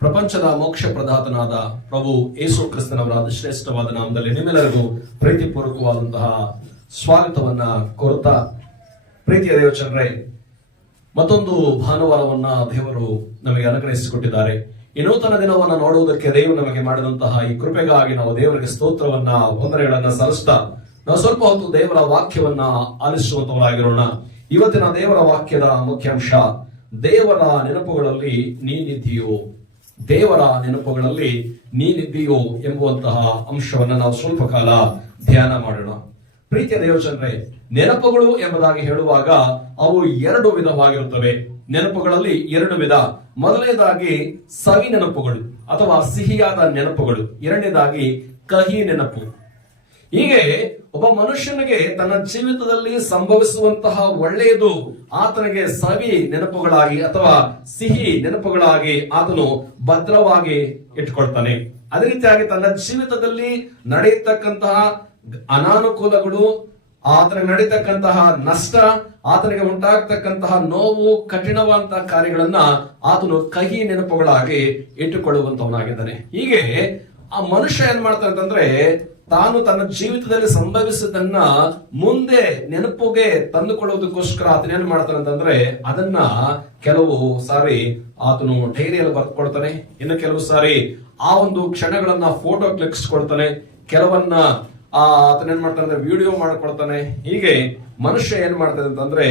ಪ್ರಪಂಚದ ಮೋಕ್ಷ ಪ್ರದಾತನಾದ ಪ್ರಭು ಯೇಸು ಕ್ರಿಸ್ತನವರ ಶ್ರೇಷ್ಠವಾದ ನಾಮದಲ್ಲಿ ನಿಮ್ಮೆಲ್ಲರಿಗೂ ಪ್ರೀತಿಪೂರ್ವಕವಾದಂತಹ ಸ್ವಾಗತವನ್ನ ಕೋರುತ್ತಾ, ಪ್ರೀತಿಯ ದೇವಚಂದ್ರೇ, ಮತ್ತೊಂದು ಭಾನುವಾರವನ್ನ ದೇವರು ನಮಗೆ ಅನುಗ್ರಹಿಸಿಕೊಟ್ಟಿದ್ದಾರೆ. ಈ ನೂತನ ದಿನವನ್ನ ನೋಡುವುದಕ್ಕೆ ದೇವರು ನಮಗೆ ಮಾಡಿದಂತಹ ಈ ಕೃಪೆಗಾಗಿ ನಾವು ದೇವರಿಗೆ ಸ್ತೋತ್ರವನ್ನ ವಂದನೆಗಳನ್ನ ಸಲ್ಲಿಸ್ತಾ ನಾವು ಸ್ವಲ್ಪ ಹೊತ್ತು ದೇವರ ವಾಕ್ಯವನ್ನ ಆಲಿಸುವಂತವರಾಗಿರೋಣ. ಇವತ್ತಿನ ದೇವರ ವಾಕ್ಯದ ಮುಖ್ಯಾಂಶ, ದೇವರ ನೆನಪುಗಳಲ್ಲಿ ನೀನಿದ್ದೀಯೋ, ದೇವರ ನೆನಪುಗಳಲ್ಲಿ ನೀನಿದ್ದೀಯೋ ಎಂಬುವಂತಹ ಅಂಶವನ್ನ ನಾವು ಸ್ವಲ್ಪ ಕಾಲ ಧ್ಯಾನ ಮಾಡೋಣ. ಪ್ರೀತಿಯ ದೇವಚಂದ್ರೇ, ನೆನಪುಗಳು ಎಂಬುದಾಗಿ ಹೇಳುವಾಗ ಅವು ಎರಡು ವಿಧವಾಗಿರುತ್ತವೆ. ನೆನಪುಗಳಲ್ಲಿ ಎರಡು ವಿಧ. ಮೊದಲನೇದಾಗಿ ಸವಿ ನೆನಪುಗಳು ಅಥವಾ ಸಿಹಿಯಾದ ನೆನಪುಗಳು, ಎರಡನೇದಾಗಿ ಕಹಿ ನೆನಪು. ಹೀಗೆ ಒಬ್ಬ ಮನುಷ್ಯನಿಗೆ ತನ್ನ ಜೀವಿತದಲ್ಲಿ ಸಂಭವಿಸುವಂತಹ ಒಳ್ಳೆಯದು ಆತನಿಗೆ ಸವಿ ನೆನಪುಗಳಾಗಿ ಅಥವಾ ಸಿಹಿ ನೆನಪುಗಳಾಗಿ ಆತನು ಭದ್ರವಾಗಿ ಇಟ್ಕೊಳ್ತಾನೆ. ಅದೇ ರೀತಿಯಾಗಿ ತನ್ನ ಜೀವಿತದಲ್ಲಿ ನಡೆಯತಕ್ಕಂತಹ ಅನಾನುಕೂಲಗಳು, ಆತನಿಗೆ ನಡೀತಕ್ಕಂತಹ ನಷ್ಟ, ಆತನಿಗೆ ಉಂಟಾಗ್ತಕ್ಕಂತಹ ನೋವು, ಕಠಿಣವಾದಂತಹ ಕಾರ್ಯಗಳನ್ನ ಆತನು ಕಹಿ ನೆನಪುಗಳಾಗಿ ಇಟ್ಟುಕೊಳ್ಳುವಂತವನಾಗಿದ್ದಾನೆ. ಹೀಗೆ ಆ ಮನುಷ್ಯ ಏನ್ ಮಾಡ್ತಾನೆ ಅಂತಂದ್ರೆ, ತಾನು ತನ್ನ ಜೀವಿತದಲ್ಲಿ ಸಂಭವಿಸಿದ್ದನ್ನ ಮುಂದೆ ನೆನಪುಗೆ ತಂದುಕೊಳ್ಳುವುದಕ್ಕೋಸ್ಕರ ಆತನ ಏನ್ ಮಾಡ್ತಾನೆ ಅಂತಂದ್ರೆ, ಅದನ್ನ ಕೆಲವು ಸಾರಿ ಆತನು ಡೈರಿಯಲ್ಲಿ ಬರ್ಕೊಳ್ತಾನೆ, ಇನ್ನು ಕೆಲವು ಸಾರಿ ಆ ಒಂದು ಕ್ಷಣಗಳನ್ನ ಫೋಟೋ ಕ್ಲಿಕ್ಸ್ಕೊಳ್ತಾನೆ, ಕೆಲವನ್ನ ಆತನ ಏನ್ ಮಾಡ್ತಾನೆ ಅಂದ್ರೆ ವಿಡಿಯೋ ಮಾಡ್ಕೊಳ್ತಾನೆ. ಹೀಗೆ ಮನುಷ್ಯ ಏನ್ ಮಾಡ್ತಾನೆ ಅಂತಂದ್ರೆ,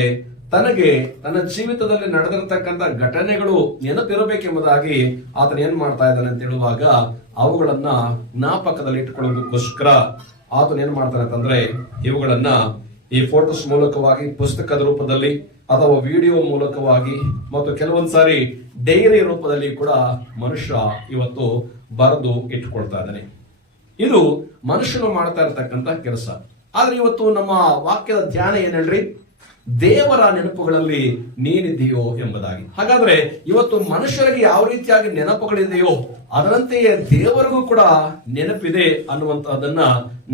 ತನಗೆ ತನ್ನ ಜೀವಿತದಲ್ಲಿ ನಡೆದಿರತಕ್ಕಂತ ಘಟನೆಗಳು ನೆನಪಿರಬೇಕೆಂಬುದಾಗಿ ಆತನ ಏನ್ ಮಾಡ್ತಾ ಇದ್ದಾನೆ ಅಂತ ಹೇಳುವಾಗ ಅವುಗಳನ್ನ ಜ್ಞಾಪಕದಲ್ಲಿ ಇಟ್ಟುಕೊಳ್ಳೋದಕ್ಕೋಸ್ಕರ ಆತನ ಏನ್ ಮಾಡ್ತಾನೆ ಅಂತಂದ್ರೆ, ಇವುಗಳನ್ನ ಈ ಫೋಟೋಸ್ ಮೂಲಕವಾಗಿ, ಪುಸ್ತಕದ ರೂಪದಲ್ಲಿ ಅಥವಾ ವಿಡಿಯೋ ಮೂಲಕವಾಗಿ ಮತ್ತು ಕೆಲವೊಂದ್ ಸಾರಿ ಡೈರಿ ರೂಪದಲ್ಲಿ ಕೂಡ ಮನುಷ್ಯ ಇವತ್ತು ಬರೆದು ಇಟ್ಟುಕೊಳ್ತಾ ಇದ್ದಾನೆ. ಇದು ಮನುಷ್ಯನು ಮಾಡ್ತಾ ಇರತಕ್ಕಂತ ಕೆಲಸ. ಆದ್ರೆ ಇವತ್ತು ನಮ್ಮ ವಾಕ್ಯದ ಧ್ಯಾನ ಏನ್ ಹೇಳ್ರಿ, ದೇವರ ನೆನಪುಗಳಲ್ಲಿ ನೀನಿದೆಯೋ ಎಂಬುದಾಗಿ. ಹಾಗಾದ್ರೆ ಇವತ್ತು ಮನುಷ್ಯರಿಗೆ ಯಾವ ರೀತಿಯಾಗಿ ನೆನಪುಗಳಿದೆಯೋ ಅದರಂತೆಯೇ ದೇವರಿಗೂ ಕೂಡ ನೆನಪಿದೆ ಅನ್ನುವಂತಹದನ್ನ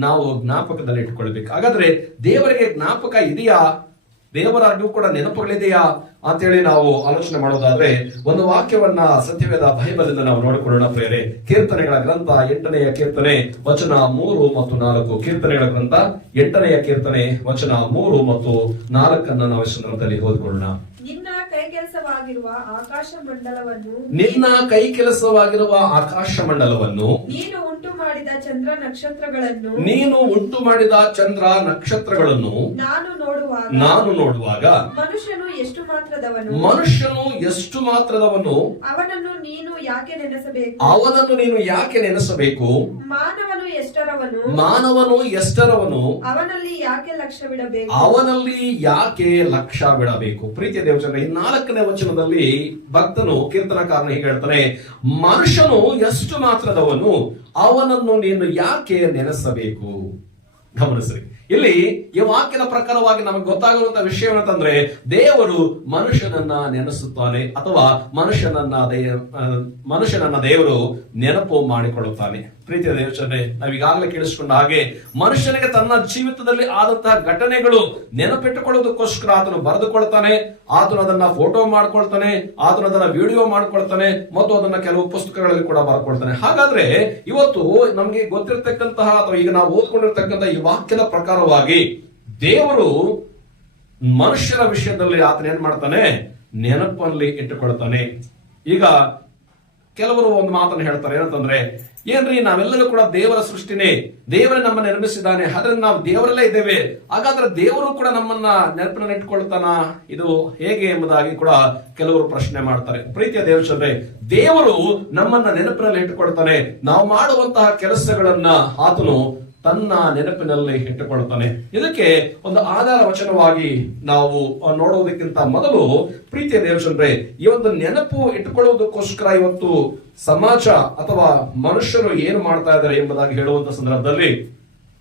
ನಾವು ಜ್ಞಾಪಕದಲ್ಲಿ ಇಟ್ಕೊಳ್ಬೇಕು. ಹಾಗಾದ್ರೆ ದೇವರಿಗೆ ಜ್ಞಾಪಕ ಇದೆಯಾ, ದೇವರಾಗೂ ಕೂಡ ನೆನಪುಗಳಿದೆಯಾ ಅಂತೇಳಿ ನಾವು ಆಲೋಚನೆ ಮಾಡೋದಾದ್ರೆ ಒಂದು ವಾಕ್ಯವನ್ನ ಸತ್ಯವೇದ ಬೈಬಲ್ ಇಂದ ನಾವು ನೋಡಿಕೊಳ್ಳೋಣ ಪ್ರಿಯರೇ. ಕೀರ್ತನೆಗಳ ಗ್ರಂಥ 8ನೇ ಕೀರ್ತನೆ ವಚನ 3 ಮತ್ತು 4. ಕೀರ್ತನೆಗಳ ಗ್ರಂಥ 8ನೇ ಕೀರ್ತನೆ ವಚನ 3 ಮತ್ತು 4 ನಾವು ಈ ಸಂದರ್ಭದಲ್ಲಿ ಓದಿಕೊಳ್ಳೋಣ. ನಿನ್ನ ಕೈಕೆಲಸವಾಗಿರುವ ಆಕಾಶ ಮಂಡಲವನ್ನು, ನಿನ್ನ ಕೈ ಕೆಲಸವಾಗಿರುವ ಆಕಾಶ ಮಂಡಲವನ್ನು, ನೀನು ಉಂಟು ಮಾಡಿದ ಚಂದ್ರ ನಕ್ಷತ್ರಗಳನ್ನು, ನೀನು ಉಂಟು ಮಾಡಿದ ಚಂದ್ರ ನಕ್ಷತ್ರಗಳನ್ನು ನಾನು ನೋಡುವಾಗ ಮನುಷ್ಯನು ಎಷ್ಟು ಮಾತ್ರದವನು, ಮನುಷ್ಯನು ಎಷ್ಟು ಮಾತ್ರದವನು, ಅವನನ್ನು ನೀನು ಯಾಕೆ ನೆನೆಸಬೇಕು, ಅವನನ್ನು ನೀನು ಯಾಕೆ ನೆನೆಸಬೇಕು, ಮಾನವನು ಎಷ್ಟರವನು, ಮಾನವನು ಎಷ್ಟರವನು, ಅವನಲ್ಲಿ ಯಾಕೆ ಲಕ್ಷ್ಯವಿಡಬೇಕು, ಅವನಲ್ಲಿ ಯಾಕೆ ಲಕ್ಷ್ಯ ಬಿಡಬೇಕು. ಪ್ರೀತಿಯ ದೇವಚಂದ್ರ, ಈ 4ನೇ ವಚನದಲ್ಲಿ ಭಕ್ತನು ಕೀರ್ತನಕಾರನು ಹೀಗೆ ಹೇಳ್ತಾನೆ, ಮನುಷ್ಯನು ಎಷ್ಟು ಮಾತ್ರದವನು, ಅವನನ್ನು ನೀನು ಯಾಕೆ ನೆನೆಸಬೇಕು. ಗಮನಿಸ್ರಿ, ಇಲ್ಲಿ ಈ ವಾಕ್ಯದ ಪ್ರಕಾರವಾಗಿ ನಮಗೆ ಗೊತ್ತಾಗುವಂತಹ ವಿಷಯ ಏನಂತಂದ್ರೆ, ದೇವರು ಮನುಷ್ಯನನ್ನ ನೆನೆಸುತ್ತಾನೆ ಅಥವಾ ಮನುಷ್ಯನನ್ನ ದೇವರು ನೆನಪು ಮಾಡಿಕೊಳ್ಳುತ್ತಾನೆ. ಪ್ರೀತಿಯ ದೇವಚಂದ್ರೆ, ನಾವು ಈಗಾಗಲೇ ಕೇಳಿಸಿಕೊಂಡ ಹಾಗೆ ಮನುಷ್ಯನಿಗೆ ತನ್ನ ಜೀವಿತದಲ್ಲಿ ಆದಂತಹ ಘಟನೆಗಳು ನೆನಪಿಟ್ಟುಕೊಳ್ಳೋದಕ್ಕೋಸ್ಕರ ಆತನು ಬರೆದುಕೊಳ್ತಾನೆ, ಆತನು ಅದನ್ನ ಫೋಟೋ ಮಾಡ್ಕೊಳ್ತಾನೆ, ಆತನು ಅದನ್ನ ವಿಡಿಯೋ ಮಾಡ್ಕೊಳ್ತಾನೆ ಮತ್ತು ಅದನ್ನ ಕೆಲವು ಪುಸ್ತಕಗಳಲ್ಲಿ ಕೂಡ ಬರ್ಕೊಳ್ತಾನೆ. ಹಾಗಾದ್ರೆ ಇವತ್ತು ನಮ್ಗೆ ಗೊತ್ತಿರತಕ್ಕಂತಹ ಅಥವಾ ಈಗ ನಾವು ಓದ್ಕೊಂಡಿರ್ತಕ್ಕಂತಹ ಈ ವಾಕ್ಯದ ಪ್ರಕಾರವಾಗಿ ದೇವರು ಮನುಷ್ಯರ ವಿಷಯದಲ್ಲಿ ಆತನ ಏನ್ ಮಾಡ್ತಾನೆ, ನೆನಪಲ್ಲಿ ಇಟ್ಟುಕೊಳ್ತಾನೆ. ಈಗ ಕೆಲವರು ಒಂದು ಮಾತನ್ನು ಹೇಳ್ತಾರೆ, ಏನಂತಂದ್ರೆ, ಏನ್ರಿ ನಾವೆಲ್ಲರೂ ಕೂಡ ದೇವರ ಸೃಷ್ಟಿನೇ, ದೇವರೇ ನಮ್ಮನ್ನ ನಿರ್ಮಿಸಿದ್ದಾನೆ, ಅದರಿಂದ ನಾವು ದೇವರಲ್ಲೇ ಇದ್ದೇವೆ, ಹಾಗಾದ್ರೆ ದೇವರು ಕೂಡ ನಮ್ಮನ್ನ ನೆನಪಿನಲ್ಲಿ ಇಟ್ಕೊಳ್ತಾನ, ಇದು ಹೇಗೆ ಎಂಬುದಾಗಿ ಕೂಡ ಕೆಲವರು ಪ್ರಶ್ನೆ ಮಾಡ್ತಾರೆ. ಪ್ರೀತಿಯ ದೇವಚಂದ್ರೆ, ದೇವರು ನಮ್ಮನ್ನ ನೆನಪಿನಲ್ಲಿ ಇಟ್ಟುಕೊಳ್ತಾನೆ. ನಾವು ಮಾಡುವಂತಹ ಕೆಲಸಗಳನ್ನ ಆತನು ತನ್ನ ನೆನಪಿನಲ್ಲಿ ಇಟ್ಟುಕೊಳ್ಳುತ್ತಾನೆ. ಇದಕ್ಕೆ ಒಂದು ಆಧಾರ ವಚನವಾಗಿ ನಾವು ನೋಡುವುದಕ್ಕಿಂತ ಮೊದಲು ಪ್ರೀತಿಯ ದೇವಚಂದ್ರೆ, ಈ ಒಂದು ನೆನಪು ಇಟ್ಟುಕೊಳ್ಳುವುದಕ್ಕೋಸ್ಕರ ಇವತ್ತು ಸಮಾಜ ಅಥವಾ ಮನುಷ್ಯರು ಏನು ಮಾಡ್ತಾ ಇದ್ದಾರೆ ಎಂಬುದಾಗಿ ಹೇಳುವಂತ ಸಂದರ್ಭದಲ್ಲಿ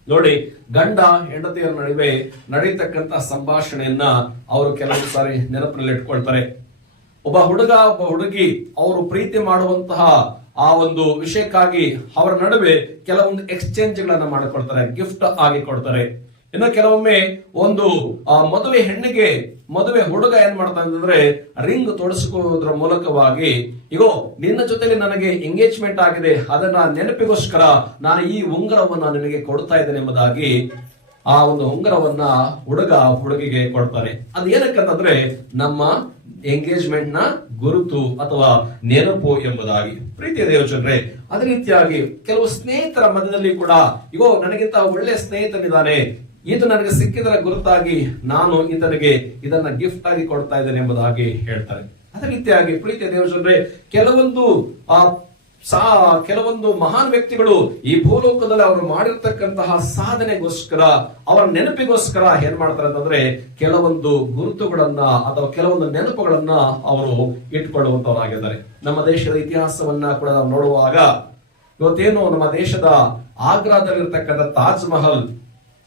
ನೋಡಿ, ಗಂಡ ಹೆಂಡತಿಯರ ನಡುವೆ ನಡೆಯತಕ್ಕಂತ ಸಂಭಾಷಣೆಯನ್ನ ಅವರು ಕೆಲವು ಸಾರಿ ನೆನಪಿನಲ್ಲಿ ಇಟ್ಕೊಳ್ತಾರೆ. ಒಬ್ಬ ಹುಡುಗ ಒಬ್ಬ ಹುಡುಗಿ ಅವರು ಪ್ರೀತಿ ಮಾಡುವಂತಹ ಆ ಒಂದು ವಿಷಯಕ್ಕಾಗಿ ಅವರ ನಡುವೆ ಕೆಲವೊಂದು ಎಕ್ಸ್ಚೇಂಜ್ ಗಳನ್ನ ಮಾಡಿಕೊಳ್ತಾರೆ, ಗಿಫ್ಟ್ ಆಗಿ ಕೊಡ್ತಾರೆ. ಇನ್ನು ಕೆಲವೊಮ್ಮೆ ಒಂದು ಮದುವೆ ಹೆಣ್ಣಿಗೆ ಮದುವೆ ಹುಡುಗ ಏನ್ ಮಾಡ್ತಾನೆ ಅಂತಂದ್ರೆ ರಿಂಗ್ ತೊಡಸ್ಕೋದ್ರ ಮೂಲಕವಾಗಿ ಇಗೋ ನಿನ್ನ ಜೊತೆಲಿ ನನಗೆ ಎಂಗೇಜ್ಮೆಂಟ್ ಆಗಿದೆ, ಅದನ್ನ ನೆನಪಿಗೋಸ್ಕರ ನಾನು ಈ ಉಂಗುರವನ್ನ ನಿನಗೆ ಕೊಡ್ತಾ ಇದ್ದೇನೆ ಎಂಬುದಾಗಿ ಆ ಒಂದು ಉಂಗುರವನ್ನ ಹುಡುಗ ಹುಡುಗಿಗೆ ಕೊಡ್ತಾನೆ. ಅದು ಏನಕ್ಕಂತಂದ್ರೆ ನಮ್ಮ ಎಂಗೇಜ್ಮೆಂಟ್ ನ ಗುರುತು ಅಥವಾ ನೆನಪು ಎಂಬುದಾಗಿ. ಪ್ರೀತಿಯ ದೇವಜನರೇ, ಅದೇ ರೀತಿಯಾಗಿ ಕೆಲವು ಸ್ನೇಹಿತರ ಮಧ್ಯದಲ್ಲಿ ಕೂಡ ಇಗೋ ನನಗಿಂತ ಒಳ್ಳೆ ಸ್ನೇಹಿತನಿದ್ದಾನೆ, ಇದು ನನಗೆ ಸಿಕ್ಕಿದರ ಗುರುತಾಗಿ ನಾನು ಈತನಿಗೆ ಇದನ್ನ ಗಿಫ್ಟ್ ಆಗಿ ಕೊಡ್ತಾ ಇದ್ದೇನೆ ಎಂಬುದಾಗಿ ಹೇಳ್ತಾರೆ. ಅದೇ ರೀತಿಯಾಗಿ ಪ್ರೀತಿಯ ದೇವಜನರೇ, ಕೆಲವೊಂದು ಮಹಾನ್ ವ್ಯಕ್ತಿಗಳು ಈ ಭೂಲೋಕದಲ್ಲಿ ಅವರು ಮಾಡಿರ್ತಕ್ಕಂತಹ ಸಾಧನೆಗೋಸ್ಕರ ಅವರ ನೆನಪಿಗೋಸ್ಕರ ಏನ್ ಮಾಡ್ತಾರೆ ಅಂತಂದ್ರೆ ಕೆಲವೊಂದು ಗುರುತುಗಳನ್ನ ಅಥವಾ ಕೆಲವೊಂದು ನೆನಪುಗಳನ್ನ ಅವರು ಇಟ್ಕೊಳ್ಳುವಂತವರಾಗಿದ್ದಾರೆ. ನಮ್ಮ ದೇಶದ ಇತಿಹಾಸವನ್ನ ಕೂಡ ನಾವು ನೋಡುವಾಗ ಇವತ್ತೇನು ನಮ್ಮ ದೇಶದ ಆಗ್ರಾದಲ್ಲಿರ್ತಕ್ಕಂಥ ತಾಜ್ ಮಹಲ್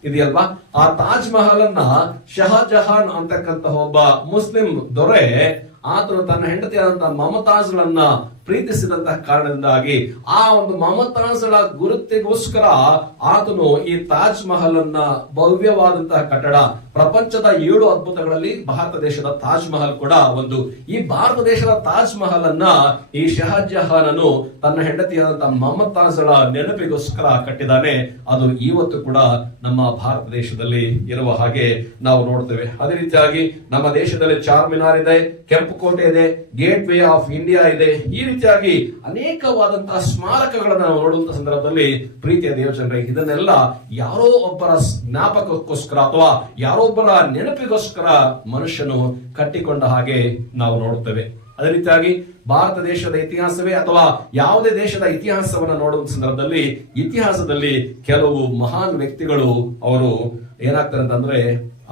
ಇದೆಯಲ್ವಾ, ಆ ತಾಜ್ ಮಹಲ್ ಅನ್ನ ಶಹಜಹಾನ್ ಅಂತಕ್ಕಂತಹ ಒಬ್ಬ ಮುಸ್ಲಿಂ ದೊರೆ ಆತನು ತನ್ನ ಹೆಂಡತಿಯಾದಂತಹ ಮಮತಾಜ್ಗಳನ್ನ ಪ್ರೀತಿಸಿದಂತಹ ಕಾರಣದಿಂದಾಗಿ ಆ ಒಂದು ಮಮತಾಜ್ಗಳ ಗುರುತಿಗೋಸ್ಕರ ಆತನು ಈ ತಾಜ್ ಮಹಲ್ ಅನ್ನ ಭವ್ಯವಾದಂತಹ ಕಟ್ಟಡ, ಪ್ರಪಂಚದ 7 ಅದ್ಭುತಗಳಲ್ಲಿ ಭಾರತ ದೇಶದ ತಾಜ್ ಮಹಲ್ ಕೂಡ ಒಂದು. ಈ ಭಾರತ ದೇಶದ ತಾಜ್ ಮಹಲ್ ಅನ್ನ ಈ ಶಹಜಹಾನನು ತನ್ನ ಹೆಂಡತಿಯಾದಂತಹ ಮಮತಾಜ್ಗಳ ನೆನಪಿಗೋಸ್ಕರ ಕಟ್ಟಿದ್ದಾನೆ. ಅದು ಇವತ್ತು ಕೂಡ ನಮ್ಮ ಭಾರತ ದೇಶದಲ್ಲಿ ಇರುವ ಹಾಗೆ ನಾವು ನೋಡ್ತೇವೆ. ಅದೇ ರೀತಿಯಾಗಿ ನಮ್ಮ ದೇಶದಲ್ಲಿ ಚಾರ್ಮಿನಾರ್ ಇದೆ, ಕೆಂಪು ಕೋಟೆ ಇದೆ, ಗೇಟ್ ವೇ ಆಫ್ ಇಂಡಿಯಾ ಇದೆ. ಈ ರೀತಿಯಾಗಿ ಅನೇಕವಾದಂತಹ ಸ್ಮಾರಕಗಳನ್ನು ನಾವು ನೋಡುವಂತಹ ಸಂದರ್ಭದಲ್ಲಿ ಪ್ರೀತಿಯ ದೇವಜನರೇ, ಇದನ್ನೆಲ್ಲ ಯಾರೋ ಒಬ್ಬರ ಜ್ಞಾಪಕಕ್ಕೋಸ್ಕರ ಅಥವಾ ಯಾರೋ ಒಬ್ಬರ ನೆನಪಿಗೋಸ್ಕರ ಮನುಷ್ಯನು ಕಟ್ಟಿಕೊಂಡ ಹಾಗೆ ನಾವು ನೋಡುತ್ತೇವೆ. ಅದೇ ರೀತಿಯಾಗಿ ಭಾರತ ದೇಶದ ಇತಿಹಾಸವೇ ಅಥವಾ ಯಾವುದೇ ದೇಶದ ಇತಿಹಾಸವನ್ನ ನೋಡುವ ಸಂದರ್ಭದಲ್ಲಿ ಇತಿಹಾಸದಲ್ಲಿ ಕೆಲವು ಮಹಾನ್ ವ್ಯಕ್ತಿಗಳು ಅವರು ಏನಾಗ್ತಾರೆ ಅಂತಂದ್ರೆ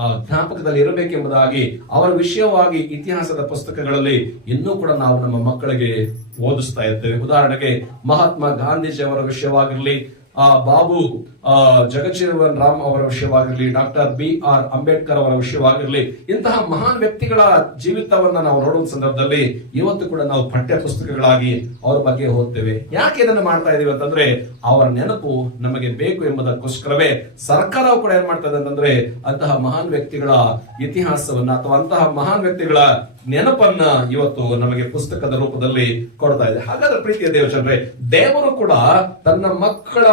ಆ ಜ್ಞಾಪಕದಲ್ಲಿ ಇರಬೇಕೆಂಬುದಾಗಿ ಅವರ ವಿಷಯವಾಗಿ ಇತಿಹಾಸದ ಪುಸ್ತಕಗಳಲ್ಲಿ ಇನ್ನೂ ಕೂಡ ನಾವು ನಮ್ಮ ಮಕ್ಕಳಿಗೆ ಓದಿಸ್ತಾ ಇರ್ತೇವೆ. ಉದಾಹರಣೆಗೆ ಮಹಾತ್ಮ ಗಾಂಧೀಜಿ ಅವರ ವಿಷಯವಾಗಿರಲಿ, ಬಾಬು ಜಗಜೀವನ್ ರಾಮ್ ಅವರ ವಿಷಯವಾಗಿರಲಿ, ಡಾಕ್ಟರ್ BR ಅಂಬೇಡ್ಕರ್ ಅವರ ವಿಷಯವಾಗಿರಲಿ, ಇಂತಹ ಮಹಾನ್ ವ್ಯಕ್ತಿಗಳ ಜೀವಿತವನ್ನ ನಾವು ನೋಡುವ ಸಂದರ್ಭದಲ್ಲಿ ಇವತ್ತು ಕೂಡ ನಾವು ಪಠ್ಯ ಪುಸ್ತಕಗಳಾಗಿ ಅವರ ಬಗ್ಗೆ ಓದ್ತೇವೆ. ಯಾಕೆ ಇದನ್ನು ಮಾಡ್ತಾ ಇದೀವಿ ಅಂತಂದ್ರೆ ಅವರ ನೆನಪು ನಮಗೆ ಬೇಕು ಎಂಬುದಕ್ಕೋಸ್ಕರವೇ ಸರ್ಕಾರವು ಕೂಡ ಏನ್ ಮಾಡ್ತಾ ಇದೆ ಅಂತಂದ್ರೆ ಅಂತಹ ಮಹಾನ್ ವ್ಯಕ್ತಿಗಳ ಇತಿಹಾಸವನ್ನ ಅಥವಾ ಅಂತಹ ಮಹಾನ್ ವ್ಯಕ್ತಿಗಳ ನೆನಪನ್ನ ಇವತ್ತು ನಮಗೆ ಪುಸ್ತಕದ ರೂಪದಲ್ಲಿ ಕೊಡ್ತಾ ಇದೆ. ಹಾಗಾದ್ರೆ ಪ್ರೀತಿಯ ದೇವಜನರೇ, ದೇವರು ಕೂಡ ತನ್ನ ಮಕ್ಕಳ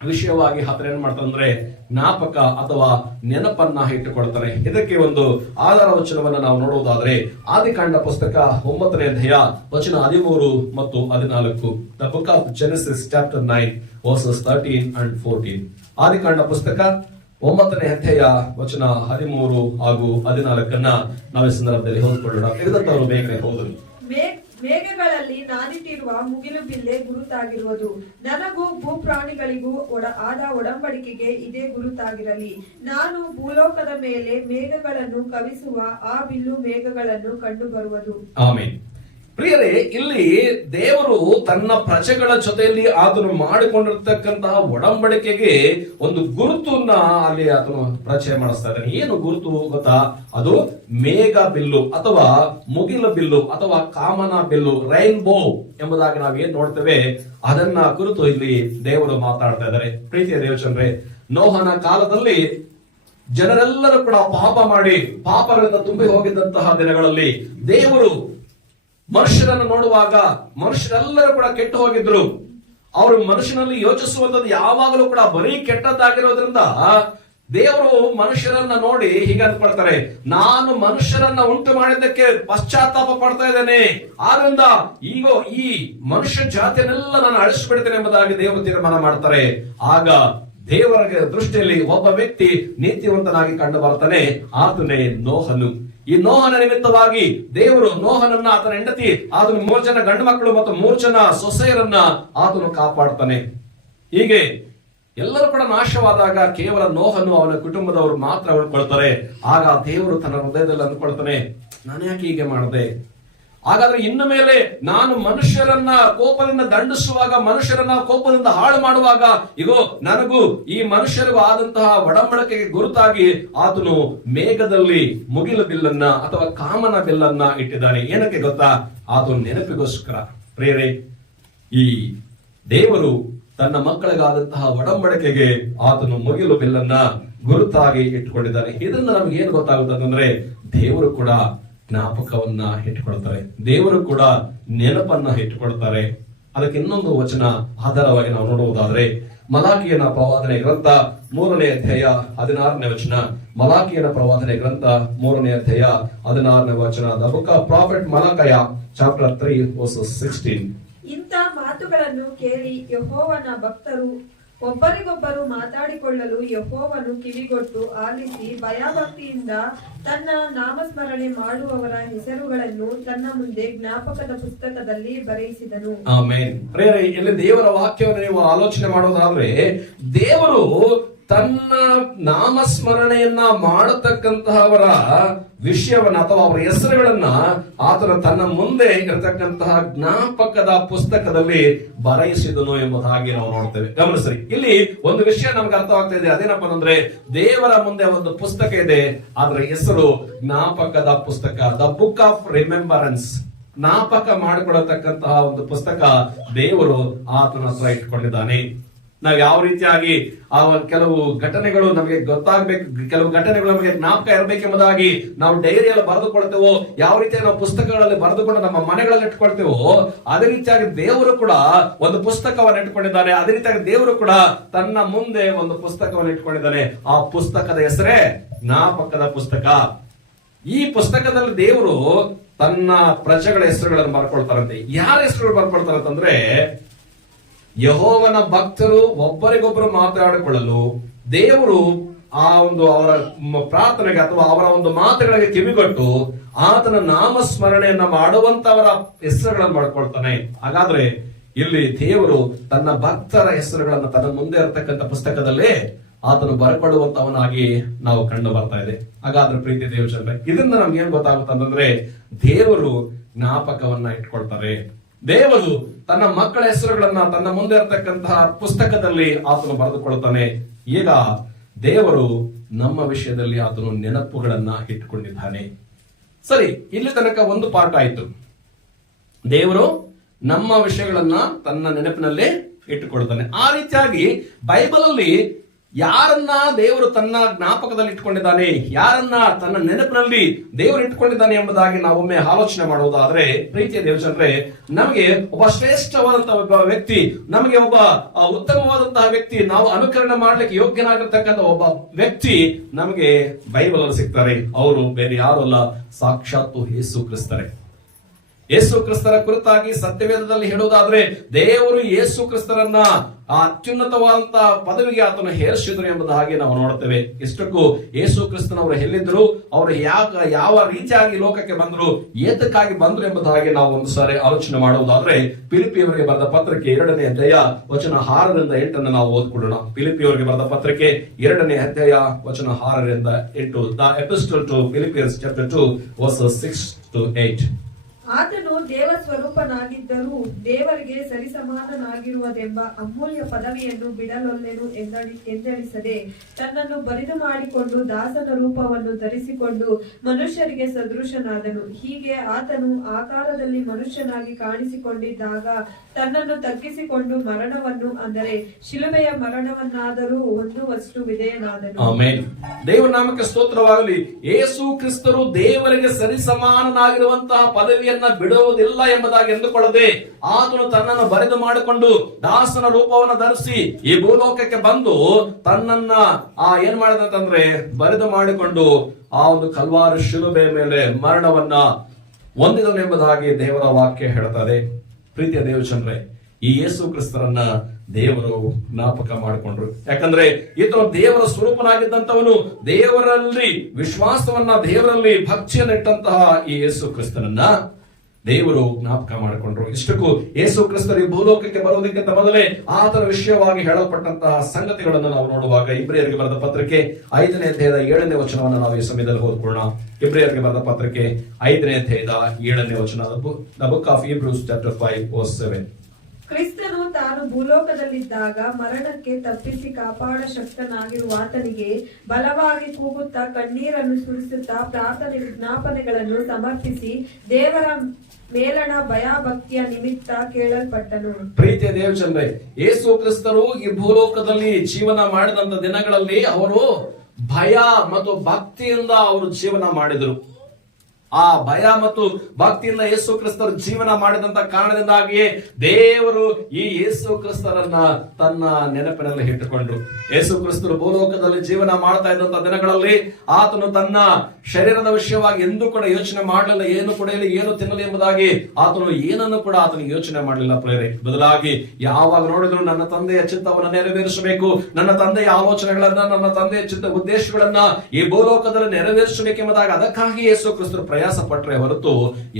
ವಿಷಯವಾಗಿ ಆತರ ಏನ್ ಮಾಡ್ತಾರೆ ಅಂದ್ರೆ ಜ್ಞಾಪಕ ಅಥವಾ ನೆನಪನ್ನ ಇಟ್ಟುಕೊಡ್ತಾರೆ. ಇದಕ್ಕೆ ಒಂದು ಆಧಾರ ವಚನವನ್ನ ನಾವು ನೋಡುವುದಾದ್ರೆ ಆದಿಕಾಂಡ ಪುಸ್ತಕ 9ನೇ ಅಧ್ಯಾಯ ವಚನ 13 ಮತ್ತು 14. The book of Genesis chapter 9 versus 13 and 14. ಆದಿಕಾಂಡ ಪುಸ್ತಕ 9ನೇ ಅಧ್ಯಾಯ ವಚನ 13 ಹಾಗೂ 14 ನಾವು ಈ ಸಂದರ್ಭದಲ್ಲಿ ಓದಿಕೊಳ್ಳೋಣ. ತೆಗೆದಂತವರು ಬೇಗನೆ ಹೋದರು. ಮೇಘಗಳಲ್ಲಿ ನಾನಿಟ್ಟಿರುವ ಮುಗಿಲು ಬಿಲ್ಲೆ ಗುರುತಾಗಿರುವುದು, ನನಗೂ ಭೂಪ್ರಾಣಿಗಳಿಗೂ ಆದ ಒಡಂಬಡಿಕೆಗೆ ಇದೇ ಗುರುತಾಗಿರಲಿ. ನಾನು ಭೂಲೋಕದ ಮೇಲೆ ಮೇಘಗಳನ್ನು ಕವಿಸುವ ಆ ಬಿಲ್ಲು ಮೇಘಗಳನ್ನು ಕಂಡು ಬರುವುದು. ಆಮೆನ್. ಪ್ರಿಯರೇ, ಇಲ್ಲಿ ದೇವರು ತನ್ನ ಪ್ರಜೆಗಳ ಜೊತೆಯಲ್ಲಿ ಆತನು ಮಾಡಿಕೊಂಡಿರ್ತಕ್ಕಂತಹ ಒಡಂಬಡಿಕೆಗೆ ಒಂದು ಗುರುತನ್ನ ಅಲ್ಲಿ ಆತನು ಪರಿಚಯ ಮಾಡಿಸ್ತಾ ಇದ್ದಾನೆ. ಏನು ಗುರುತು ಗೊತ್ತಾ? ಅದು ಮೇಘ ಬಿಲ್ಲು ಅಥವಾ ಮುಗಿಲ ಬಿಲ್ಲು ಅಥವಾ ಕಾಮನ ಬಿಲ್ಲು, ರೈನ್ಬೋ ಎಂಬುದಾಗಿ ನಾವು ಏನ್ ನೋಡ್ತೇವೆ ಅದನ್ನ ಕುರಿತು ಇಲ್ಲಿ ದೇವರು ಮಾತಾಡ್ತಾ ಇದ್ದಾರೆ. ಪ್ರೀತಿಯ ದೇವಚಂದ್ರೆ, ನೋಹನ ಕಾಲದಲ್ಲಿ ಜನರೆಲ್ಲರೂ ಕೂಡ ಪಾಪ ಮಾಡಿ ಪಾಪಗಳಿಂದ ತುಂಬಿ ಹೋಗಿದ್ದಂತಹ ದಿನಗಳಲ್ಲಿ ದೇವರು ಮನುಷ್ಯರನ್ನು ನೋಡುವಾಗ ಮನುಷ್ಯರೆಲ್ಲರೂ ಕೂಡ ಕೆಟ್ಟು ಹೋಗಿದ್ರು. ಅವರು ಮನುಷ್ಯನಲ್ಲಿ ಯೋಚಿಸುವಂತದ್ದು ಯಾವಾಗಲೂ ಕೂಡ ಬರೀ ಕೆಟ್ಟದ್ದಾಗಿರೋದ್ರಿಂದ ದೇವರು ಮನುಷ್ಯರನ್ನ ನೋಡಿ ಹೀಗೆ ಅಂದ್ಕೊಳ್ತಾರೆ, ನಾನು ಮನುಷ್ಯರನ್ನ ಉಂಟು ಮಾಡಿದ್ದಕ್ಕೆ ಪಶ್ಚಾತ್ತಾಪ ಪಡ್ತಾ ಇದ್ದೇನೆ, ಆದ್ರಿಂದ ಈಗ ಈ ಮನುಷ್ಯ ಜಾತಿಯನ್ನೆಲ್ಲ ನಾನು ಅಳಿಸಿಬಿಡ್ತೇನೆ ಎಂಬುದಾಗಿ ದೇವರು ತೀರ್ಮಾನ ಮಾಡ್ತಾರೆ. ಆಗ ದೇವರ ದೃಷ್ಟಿಯಲ್ಲಿ ಒಬ್ಬ ವ್ಯಕ್ತಿ ನೀತಿವಂತನಾಗಿ ಕಂಡು ಬರ್ತಾನೆ, ಆತನೇ ನೋಹನು. ಈ ನೋಹನ ನಿಮಿತ್ತವಾಗಿ ದೇವರು ನೋಹನನ್ನ, ಆತನ ಹೆಂಡತಿ, ಆತನ 3 ಜನ ಗಂಡು ಮಕ್ಕಳು ಮತ್ತು 3 ಜನ ಸೊಸೆಯರನ್ನ ಆತನು ಕಾಪಾಡ್ತಾನೆ. ಹೀಗೆ ಎಲ್ಲರೂ ಕೂಡ ನಾಶವಾದಾಗ ಕೇವಲ ನೋಹನು ಅವನ ಕುಟುಂಬದವರು ಮಾತ್ರ ಉಳ್ಕೊಳ್ತಾರೆ. ಆಗ ದೇವರು ತನ್ನ ಹೃದಯದಲ್ಲಿ ಅಂದ್ಕೊಳ್ತಾನೆ, ನಾನು ಯಾಕೆ ಹೀಗೆ ಮಾಡಿದೆ? ಹಾಗಾದ್ರೆ ಇನ್ನು ಮೇಲೆ ನಾನು ಮನುಷ್ಯರನ್ನ ಕೋಪದಿಂದ ದಂಡಿಸುವಾಗ, ಮನುಷ್ಯರನ್ನ ಕೋಪದಿಂದ ಹಾಳು ಮಾಡುವಾಗ, ಇಗೋ ನನಗೂ ಈ ಮನುಷ್ಯರಿಗೂ ಆದಂತಹ ಒಡಂಬಡಿಕೆಗೆ ಗುರುತಾಗಿ ಆತನು ಮೇಘದಲ್ಲಿ ಮುಗಿಲು ಬಿಲ್ಲನ್ನ ಅಥವಾ ಕಾಮನ ಬಿಲ್ಲನ್ನ ಇಟ್ಟಿದ್ದಾನೆ. ಏನಕ್ಕೆ ಗೊತ್ತಾ? ಆತನು ನೆನಪಿಗೋಸ್ಕರ. ಪ್ರೇರೆ, ಈ ದೇವರು ತನ್ನ ಮಕ್ಕಳಿಗಾದಂತಹ ಒಡಂಬಡಿಕೆಗೆ ಆತನು ಮುಗಿಲು ಬಿಲ್ಲನ್ನ ಗುರುತಾಗಿ ಇಟ್ಟುಕೊಂಡಿದ್ದಾನೆ. ಇದನ್ನ ನಮ್ಗೆ ಏನ್ ಗೊತ್ತಾಗುತ್ತೆ ಅಂದ್ರೆ ದೇವರು ಕೂಡ ಜ್ಞಾಪಕವನ್ನ ಇಟ್ಟುಕೊಳ್ತಾರೆ, ದೇವರು ಕೂಡ ನೆನಪನ್ನ ಇಟ್ಟುಕೊಳ್ತಾರೆ. ಅದಕ್ಕೆ ಇನ್ನೊಂದು ವಚನ ಆಧಾರವಾಗಿ ನಾವು ನೋಡುವುದಾದ್ರೆ ಮಲಾಕಿಯನ ಪ್ರವಾದನೆ ಗ್ರಂಥ 3ನೇ ಅಧ್ಯಾಯ 16ನೇ ವಚನ. ಮಲಾಕಿಯನ ಪ್ರವಾದನೆ ಗ್ರಂಥ 3ನೇ ಅಧ್ಯಾಯ 16ನೇ ವಚನ. The book of prophet Malachi chapter 3 verses 16. ಇಂಥ ಮಾತುಗಳನ್ನು ಕೇಳಿ ಯೆಹೋವನ ಭಕ್ತರು ಒಬ್ಬರಿಗೊಬ್ಬರು ಮಾತಾಡಿಕೊಳ್ಳಲು ಯೆಹೋವನು ಕಿವಿಗೊಟ್ಟು ಆಲಿಸಿ ಭಯಭಕ್ತಿಯಿಂದ ತನ್ನ ನಾಮಸ್ಮರಣೆ ಮಾಡುವವರ ಹೆಸರುಗಳನ್ನು ತನ್ನ ಮುಂದೆ ಜ್ಞಾಪಕದ ಪುಸ್ತಕದಲ್ಲಿ ಬರೆಯಿಸಿದನು. ಆಮೆನ್. ಪ್ರಿಯರೇ, ಇಲ್ಲಿ ದೇವರ ವಾಕ್ಯವನ್ನು ನೀವು ಆಲೋಚನೆ ಮಾಡೋದಾದ್ರೆ ದೇವರು ತನ್ನ ನಾಮಸ್ಮರಣೆಯನ್ನ ಮಾಡತಕ್ಕಂತಹವರ ವಿಷಯವನ್ನ ಅಥವಾ ಅವರ ಹೆಸರುಗಳನ್ನ ಆತನ ತನ್ನ ಮುಂದೆ ಇರತಕ್ಕಂತಹ ಜ್ಞಾಪಕದ ಪುಸ್ತಕದಲ್ಲಿ ಬರೆಯಿಸಿದನು ಎಂಬುದಾಗಿ ನಾವು ನೋಡ್ತೇವೆ. ಗಮನಿಸ್ರಿ, ಇಲ್ಲಿ ಒಂದು ವಿಷಯ ನಮ್ಗೆ ಅರ್ಥವಾಗ್ತಾ ಇದೆ. ಅದೇನಪ್ಪ ಅಂದ್ರೆ ದೇವರ ಮುಂದೆ ಒಂದು ಪುಸ್ತಕ ಇದೆ, ಅದರ ಹೆಸರು ಜ್ಞಾಪಕದ ಪುಸ್ತಕ, ದ ಬುಕ್ ಆಫ್ ರಿಮೆಂಬರೆನ್ಸ್. ಜ್ಞಾಪಕ ಮಾಡಿಕೊಡತಕ್ಕಂತಹ ಒಂದು ಪುಸ್ತಕ ದೇವರು ಆತನ ಹತ್ರ ಇಟ್ಕೊಂಡಿದ್ದಾನೆ. ನಾವು ಯಾವ ರೀತಿಯಾಗಿ ಆ ಕೆಲವು ಘಟನೆಗಳು ನಮಗೆ ಗೊತ್ತಾಗಬೇಕು, ಕೆಲವು ಘಟನೆಗಳು ನಮಗೆ ಜ್ಞಾಪಕ ಇರಬೇಕೆಂಬುದಾಗಿ ನಾವು ಡೈರಿಯಲ್ಲಿ ಬರೆದುಕೊಳ್ತೇವೋ, ಯಾವ ರೀತಿಯಾಗಿ ನಾವು ಪುಸ್ತಕಗಳಲ್ಲಿ ಬರೆದುಕೊಂಡು ನಮ್ಮ ಮನೆಗಳಲ್ಲಿ ಇಟ್ಕೊಳ್ತೇವೋ, ಅದೇ ರೀತಿಯಾಗಿ ದೇವರು ಕೂಡ ಒಂದು ಪುಸ್ತಕವನ್ನು ಇಟ್ಕೊಂಡಿದ್ದಾನೆ. ಅದೇ ರೀತಿಯಾಗಿ ದೇವರು ಕೂಡ ತನ್ನ ಮುಂದೆ ಒಂದು ಪುಸ್ತಕವನ್ನು ಇಟ್ಕೊಂಡಿದ್ದಾನೆ. ಆ ಪುಸ್ತಕದ ಹೆಸರೇ ಜ್ಞಾಪಕದ ಪುಸ್ತಕ. ಈ ಪುಸ್ತಕದಲ್ಲಿ ದೇವರು ತನ್ನ ಪ್ರಜೆಗಳ ಹೆಸರುಗಳನ್ನು ಬರ್ಕೊಳ್ತಾರಂತೆ. ಯಾರ ಹೆಸರುಗಳು ಬರ್ಕೊಳ್ತಾರಂತಂದ್ರೆ ಯೆಹೋವನ ಭಕ್ತರು ಒಬ್ಬರಿಗೊಬ್ಬರು ಮಾತಾಡಿಕೊಳ್ಳಲು ದೇವರು ಆ ಒಂದು ಅವರ ಪ್ರಾರ್ಥನೆಗೆ ಅಥವಾ ಅವರ ಒಂದು ಮಾತುಗಳಿಗೆ ಕಿವಿಗೊಟ್ಟು ಆತನ ನಾಮಸ್ಮರಣೆಯನ್ನ ಮಾಡುವಂತವರ ಹೆಸರುಗಳನ್ನು ಮಾಡ್ಕೊಳ್ತಾನೆ. ಹಾಗಾದ್ರೆ ಇಲ್ಲಿ ದೇವರು ತನ್ನ ಭಕ್ತರ ಹೆಸರುಗಳನ್ನ ತನ್ನ ಮುಂದೆ ಇರತಕ್ಕಂಥ ಪುಸ್ತಕದಲ್ಲಿ ಆತನು ಬರ್ಕೊಳ್ಳುವಂತವನಾಗಿ ನಾವು ಕಂಡು ಬರ್ತಾ ಇದೆ. ಹಾಗಾದ್ರೆ ಪ್ರೀತಿ ದೇವಚಂದ್ರ, ಇದರಿಂದ ನಮ್ಗೆ ಏನ್ ಗೊತ್ತಾಗುತ್ತೆ ಅಂತಂದ್ರೆ ದೇವರು ಜ್ಞಾಪಕವನ್ನ ಇಟ್ಕೊಳ್ತಾರೆ. ದೇವರು ತನ್ನ ಮಕ್ಕಳ ಹೆಸರುಗಳನ್ನ ತನ್ನ ಮುಂದೆ ಇರತಕ್ಕಂತಹ ಪುಸ್ತಕದಲ್ಲಿ ಆತನು ಬರೆದುಕೊಳ್ತಾನೆ. ಈಗ ದೇವರು ನಮ್ಮ ವಿಷಯದಲ್ಲಿ ಆತನು ನೆನಪುಗಳನ್ನ ಇಟ್ಟುಕೊಂಡಿದ್ದಾನೆ. ಸರಿ, ಇಲ್ಲಿ ತನಕ ಒಂದು ಪಾಠ ಆಯ್ತು. ದೇವರು ನಮ್ಮ ವಿಷಯಗಳನ್ನ ತನ್ನ ನೆನಪಿನಲ್ಲಿ ಇಟ್ಟುಕೊಳ್ತಾನೆ. ಆ ರೀತಿಯಾಗಿ ಬೈಬಲ್ ಅಲ್ಲಿ ಯಾರನ್ನ ದೇವರು ತನ್ನ ಜ್ಞಾಪಕದಲ್ಲಿ ಇಟ್ಕೊಂಡಿದ್ದಾನೆ, ಯಾರನ್ನ ತನ್ನ ನೆನಪಿನಲ್ಲಿ ದೇವರು ಇಟ್ಕೊಂಡಿದ್ದಾನೆ ಎಂಬುದಾಗಿ ನಾವೊಮ್ಮೆ ಆಲೋಚನೆ ಮಾಡುವುದಾದ್ರೆ ಪ್ರೀತಿಯ ದೇವಜನರೇ, ನಮಗೆ ಒಬ್ಬ ಶ್ರೇಷ್ಠವಾದಂತಹ ಒಬ್ಬ ವ್ಯಕ್ತಿ, ನಮಗೆ ಒಬ್ಬ ಉತ್ತಮವಾದಂತಹ ವ್ಯಕ್ತಿ, ನಾವು ಅನುಕರಣೆ ಮಾಡ್ಲಿಕ್ಕೆ ಯೋಗ್ಯನಾಗಿರ್ತಕ್ಕಂಥ ಒಬ್ಬ ವ್ಯಕ್ತಿ ನಮಗೆ ಬೈಬಲ್ ಅಲ್ಲಿ ಸಿಗ್ತಾರೆ. ಅವರು ಬೇರೆ ಯಾರು ಅಲ್ಲ, ಸಾಕ್ಷಾತ್ತು ಯೇಸು ಕ್ರಿಸ್ತರೇ. ಯೇಸು ಕ್ರಿಸ್ತರ ಕುರಿತಾಗಿ ಸತ್ಯವೇದದಲ್ಲಿ ಹೇಳುವುದಾದ್ರೆ ದೇವರು ಯೇಸು ಕ್ರಿಸ್ತರನ್ನ ಆ ಅತ್ಯುನ್ನತವಾದಂತಹ ಪದವಿಗೆ ಆತನು ಹೇರಿಸಿದ್ರು ಎಂಬುದಾಗಿ ನಾವು ನೋಡ್ತೇವೆ. ಇಷ್ಟಕ್ಕೂ ಯೇಸು ಕ್ರಿಸ್ತನವರು ಎಲ್ಲಿದ್ರು, ಅವರು ಯಾವ ರೀತಿಯಾಗಿ ಲೋಕಕ್ಕೆ ಬಂದ್ರು, ಏತಕ್ಕಾಗಿ ಬಂದ್ರು ಎಂಬುದಾಗಿ ನಾವು ಒಂದು ಸಾರಿ ಆಲೋಚನೆ ಮಾಡುವುದಾದ್ರೆ ಫಿಲಿಪಿಯವರಿಗೆ ಬರೆದ ಪತ್ರಿಕೆ 2ನೇ ಅಧ್ಯಾಯ ವಚನ 6ರಿಂದ 8 ನಾವು ಓದ್ಕೊಳ್ಳೋಣ. ಫಿಲಿಪಿಯವರಿಗೆ ಬರೆದ ಪತ್ರಿಕೆ 2ನೇ ಅಧ್ಯಾಯ ವಚನ 6ರಿಂದ 8. The epistle to Philippians chapter 2 verses 6 to 8. ಆತನು ದೇವ ಸ್ವರೂಪನಾಗಿದ್ದರೂ ದೇವರಿಗೆ ಸರಿಸಮಾನನಾಗಿರುವುದೆಂಬ ಅಮೂಲ್ಯ ಪದವಿಯನ್ನು ಬಿಡಲೊಲ್ಲೆನು ಎಂದೆಣಿಸದೆ ತನ್ನನ್ನು ಬರಿದು ಮಾಡಿಕೊಂಡು ದಾಸನ ರೂಪವನ್ನು ಧರಿಸಿಕೊಂಡು ಮನುಷ್ಯರಿಗೆ ಸದೃಶನಾದನು. ಹೀಗೆ ಆತನು ಆಕಾರದಲ್ಲಿ ಮನುಷ್ಯನಾಗಿ ಕಾಣಿಸಿಕೊಂಡಿದ್ದಾಗ ತನ್ನನ್ನು ತಗ್ಗಿಸಿಕೊಂಡು ಮರಣವನ್ನು, ಅಂದರೆ ಶಿಲುಬೆಯ ಮರಣವನ್ನಾದರೂ ಹೊಂದುವಷ್ಟು ವಿಧೇಯನಾದನು. ಆಮೆನ್. ದೇವರ ನಾಮಕ್ಕೆ ಸ್ತೋತ್ರವಾಗಲಿ. ಯೇಸು ಕ್ರಿಸ್ತರು ದೇವರಿಗೆ ಸರಿಸಮಾನನಾಗಿರುವಂತಹ ಪದವಿಯನ್ನು ಬಿಡುವುದಿಲ್ಲ ಎಂಬುದಾಗಿ ಎಂದುಕೊಳ್ಳದೆ ಆತನು ತನ್ನನ್ನು ಬರೆದು ಮಾಡಿಕೊಂಡು ದಾಸನ ರೂಪವನ್ನು ಧರಿಸಿ ಈ ಭೂಲೋಕಕ್ಕೆ ಬಂದು ತನ್ನನ್ನ ಏನ್ ಮಾಡಿದಂತಂದ್ರೆ ಬರೆದು ಮಾಡಿಕೊಂಡು ಆ ಒಂದು ಕಲ್ವಾರಿ ಶಿಲುಬೆ ಮೇಲೆ ಮರಣವನ್ನ ಹೊಂದಿದನು ಎಂಬುದಾಗಿ ದೇವರ ವಾಕ್ಯ ಹೇಳ್ತದೆ. ಪ್ರೀತಿಯ ದೇವಚಂದ್ರೆ, ಈ ಯೇಸು ಕ್ರಿಸ್ತರನ್ನ ದೇವರು ಜ್ಞಾಪಕ ಮಾಡಿಕೊಂಡ್ರು. ಯಾಕಂದ್ರೆ ಈತನು ದೇವರ ಸ್ವರೂಪನಾಗಿದ್ದಂತವನು, ದೇವರಲ್ಲಿ ವಿಶ್ವಾಸವನ್ನ, ದೇವರಲ್ಲಿ ಭಕ್ತಿಯನ್ನು ಇಟ್ಟಂತಹ ಈ ಯೇಸು ಕ್ರಿಸ್ತನನ್ನ ದೇವರು ಜ್ಞಾಪಕ ಮಾಡಿಕೊಂಡ್ರು. ಇಷ್ಟಕ್ಕೂ ಯೇಸು ಕ್ರಿಸ್ತರು ಈ ಭೂಲೋಕಕ್ಕೆ ಬರುವುದಕ್ಕಿಂತ ಮೊದಲೇ ಆತನ ವಿಷಯವಾಗಿ ಹೇಳಲ್ಪಟ್ಟಂತಹ ಸಂಗತಿಗಳನ್ನು ನಾವು ನೋಡುವಾಗ ಇಬ್ರಿಯರಿಗೆ ಬರೆದ ಪತ್ರಿಕೆ 5ನೇ ಅಧ್ಯಾಯದ 7ನೇ ವಚನವನ್ನು ನಾವು ಈ ಸಮಯದಲ್ಲಿ ಓದ್ಕೊಳ್ಳೋಣ. ಇಬ್ರಿಯರಿಗೆ ಬರೆದ ಪತ್ರಿಕೆ 5ನೇ ಅಧ್ಯಾಯದ 7ನೇ ವಚನ. The book of Hebrews chapter 5 verse 7. ಕ್ರಿಸ್ತನು ತಾನು ಭೂಲೋಕದಲ್ಲಿದ್ದಾಗ ಮರಣಕ್ಕೆ ತಪ್ಪಿಸಿ ಕಾಪಾಡ ಶಕ್ತನಾಗಿರುವ ಆತನಿಗೆ ಬಲವಾಗಿ ಕೂಗುತ್ತಾ ಕಣ್ಣೀರನ್ನು ಸುರಿಸುತ್ತಾ ಪ್ರಾರ್ಥನೆ ವಿಜ್ಞಾಪನೆಗಳನ್ನು ಸಮರ್ಪಿಸಿ ದೇವರ ಮೇಲಣ ಭಯಭಕ್ತಿಯ ನಿಮಿತ್ತ ಕೇಳಲ್ಪಟ್ಟನು. ಪ್ರೀತಿಯ ದೇವಚಂದ್ರೆ, ಯೇಸು ಕ್ರಿಸ್ತರು ಈ ಭೂಲೋಕದಲ್ಲಿ ಜೀವನ ಮಾಡಿದಂತ ದಿನಗಳಲ್ಲಿ ಅವರು ಭಯ ಮತ್ತು ಭಕ್ತಿಯಿಂದ ಅವರು ಜೀವನ ಮಾಡಿದರು. ಆ ಭಯ ಮತ್ತು ಭಕ್ತಿಯಿಂದ ಯೇಸು ಕ್ರಿಸ್ತರು ಜೀವನ ಮಾಡಿದಂತ ಕಾರಣದಿಂದಾಗಿಯೇ ದೇವರು ಈ ಯೇಸು ಕ್ರಿಸ್ತರನ್ನ ತನ್ನ ನೆನಪಿನಲ್ಲಿ ಇಟ್ಟುಕೊಂಡ್ರು. ಯೇಸು ಕ್ರಿಸ್ತರು ಭೂಲೋಕದಲ್ಲಿ ಜೀವನ ಮಾಡ್ತಾ ಇದ್ದಂತ ದಿನಗಳಲ್ಲಿ ಆತನು ತನ್ನ ಶರೀರದ ವಿಷಯವಾಗಿ ಎಂದೂ ಕೂಡ ಯೋಚನೆ ಮಾಡಲಿಲ್ಲ. ಏನು ಕುಡಿಯಲಿ, ಏನು ತಿನ್ನಲಿ ಎಂಬುದಾಗಿ ಆತನು ಏನನ್ನು ಕೂಡ ಆತನಿಗೆ ಯೋಚನೆ ಮಾಡಲಿಲ್ಲ ಪ್ರೇರೆ. ಬದಲಾಗಿ ಯಾವಾಗ ನೋಡಿದ್ರು ನನ್ನ ತಂದೆಯ ಚಿತ್ತವನ್ನು ನೆರವೇರಿಸಬೇಕು, ನನ್ನ ತಂದೆಯ ಆಲೋಚನೆಗಳನ್ನ, ನನ್ನ ತಂದೆಯ ಚಿತ್ತ ಉದ್ದೇಶಗಳನ್ನ ಈ ಭೂಲೋಕದಲ್ಲಿ ನೆರವೇರಿಸಬೇಕೆಂಬುದಾಗಿ ಅದಕ್ಕಾಗಿ ಯೇಸು ಕ್ರಿಸ್ತರು ಪ್ರಯಾಸ ಪಟ್ರೆ ಹೊರತು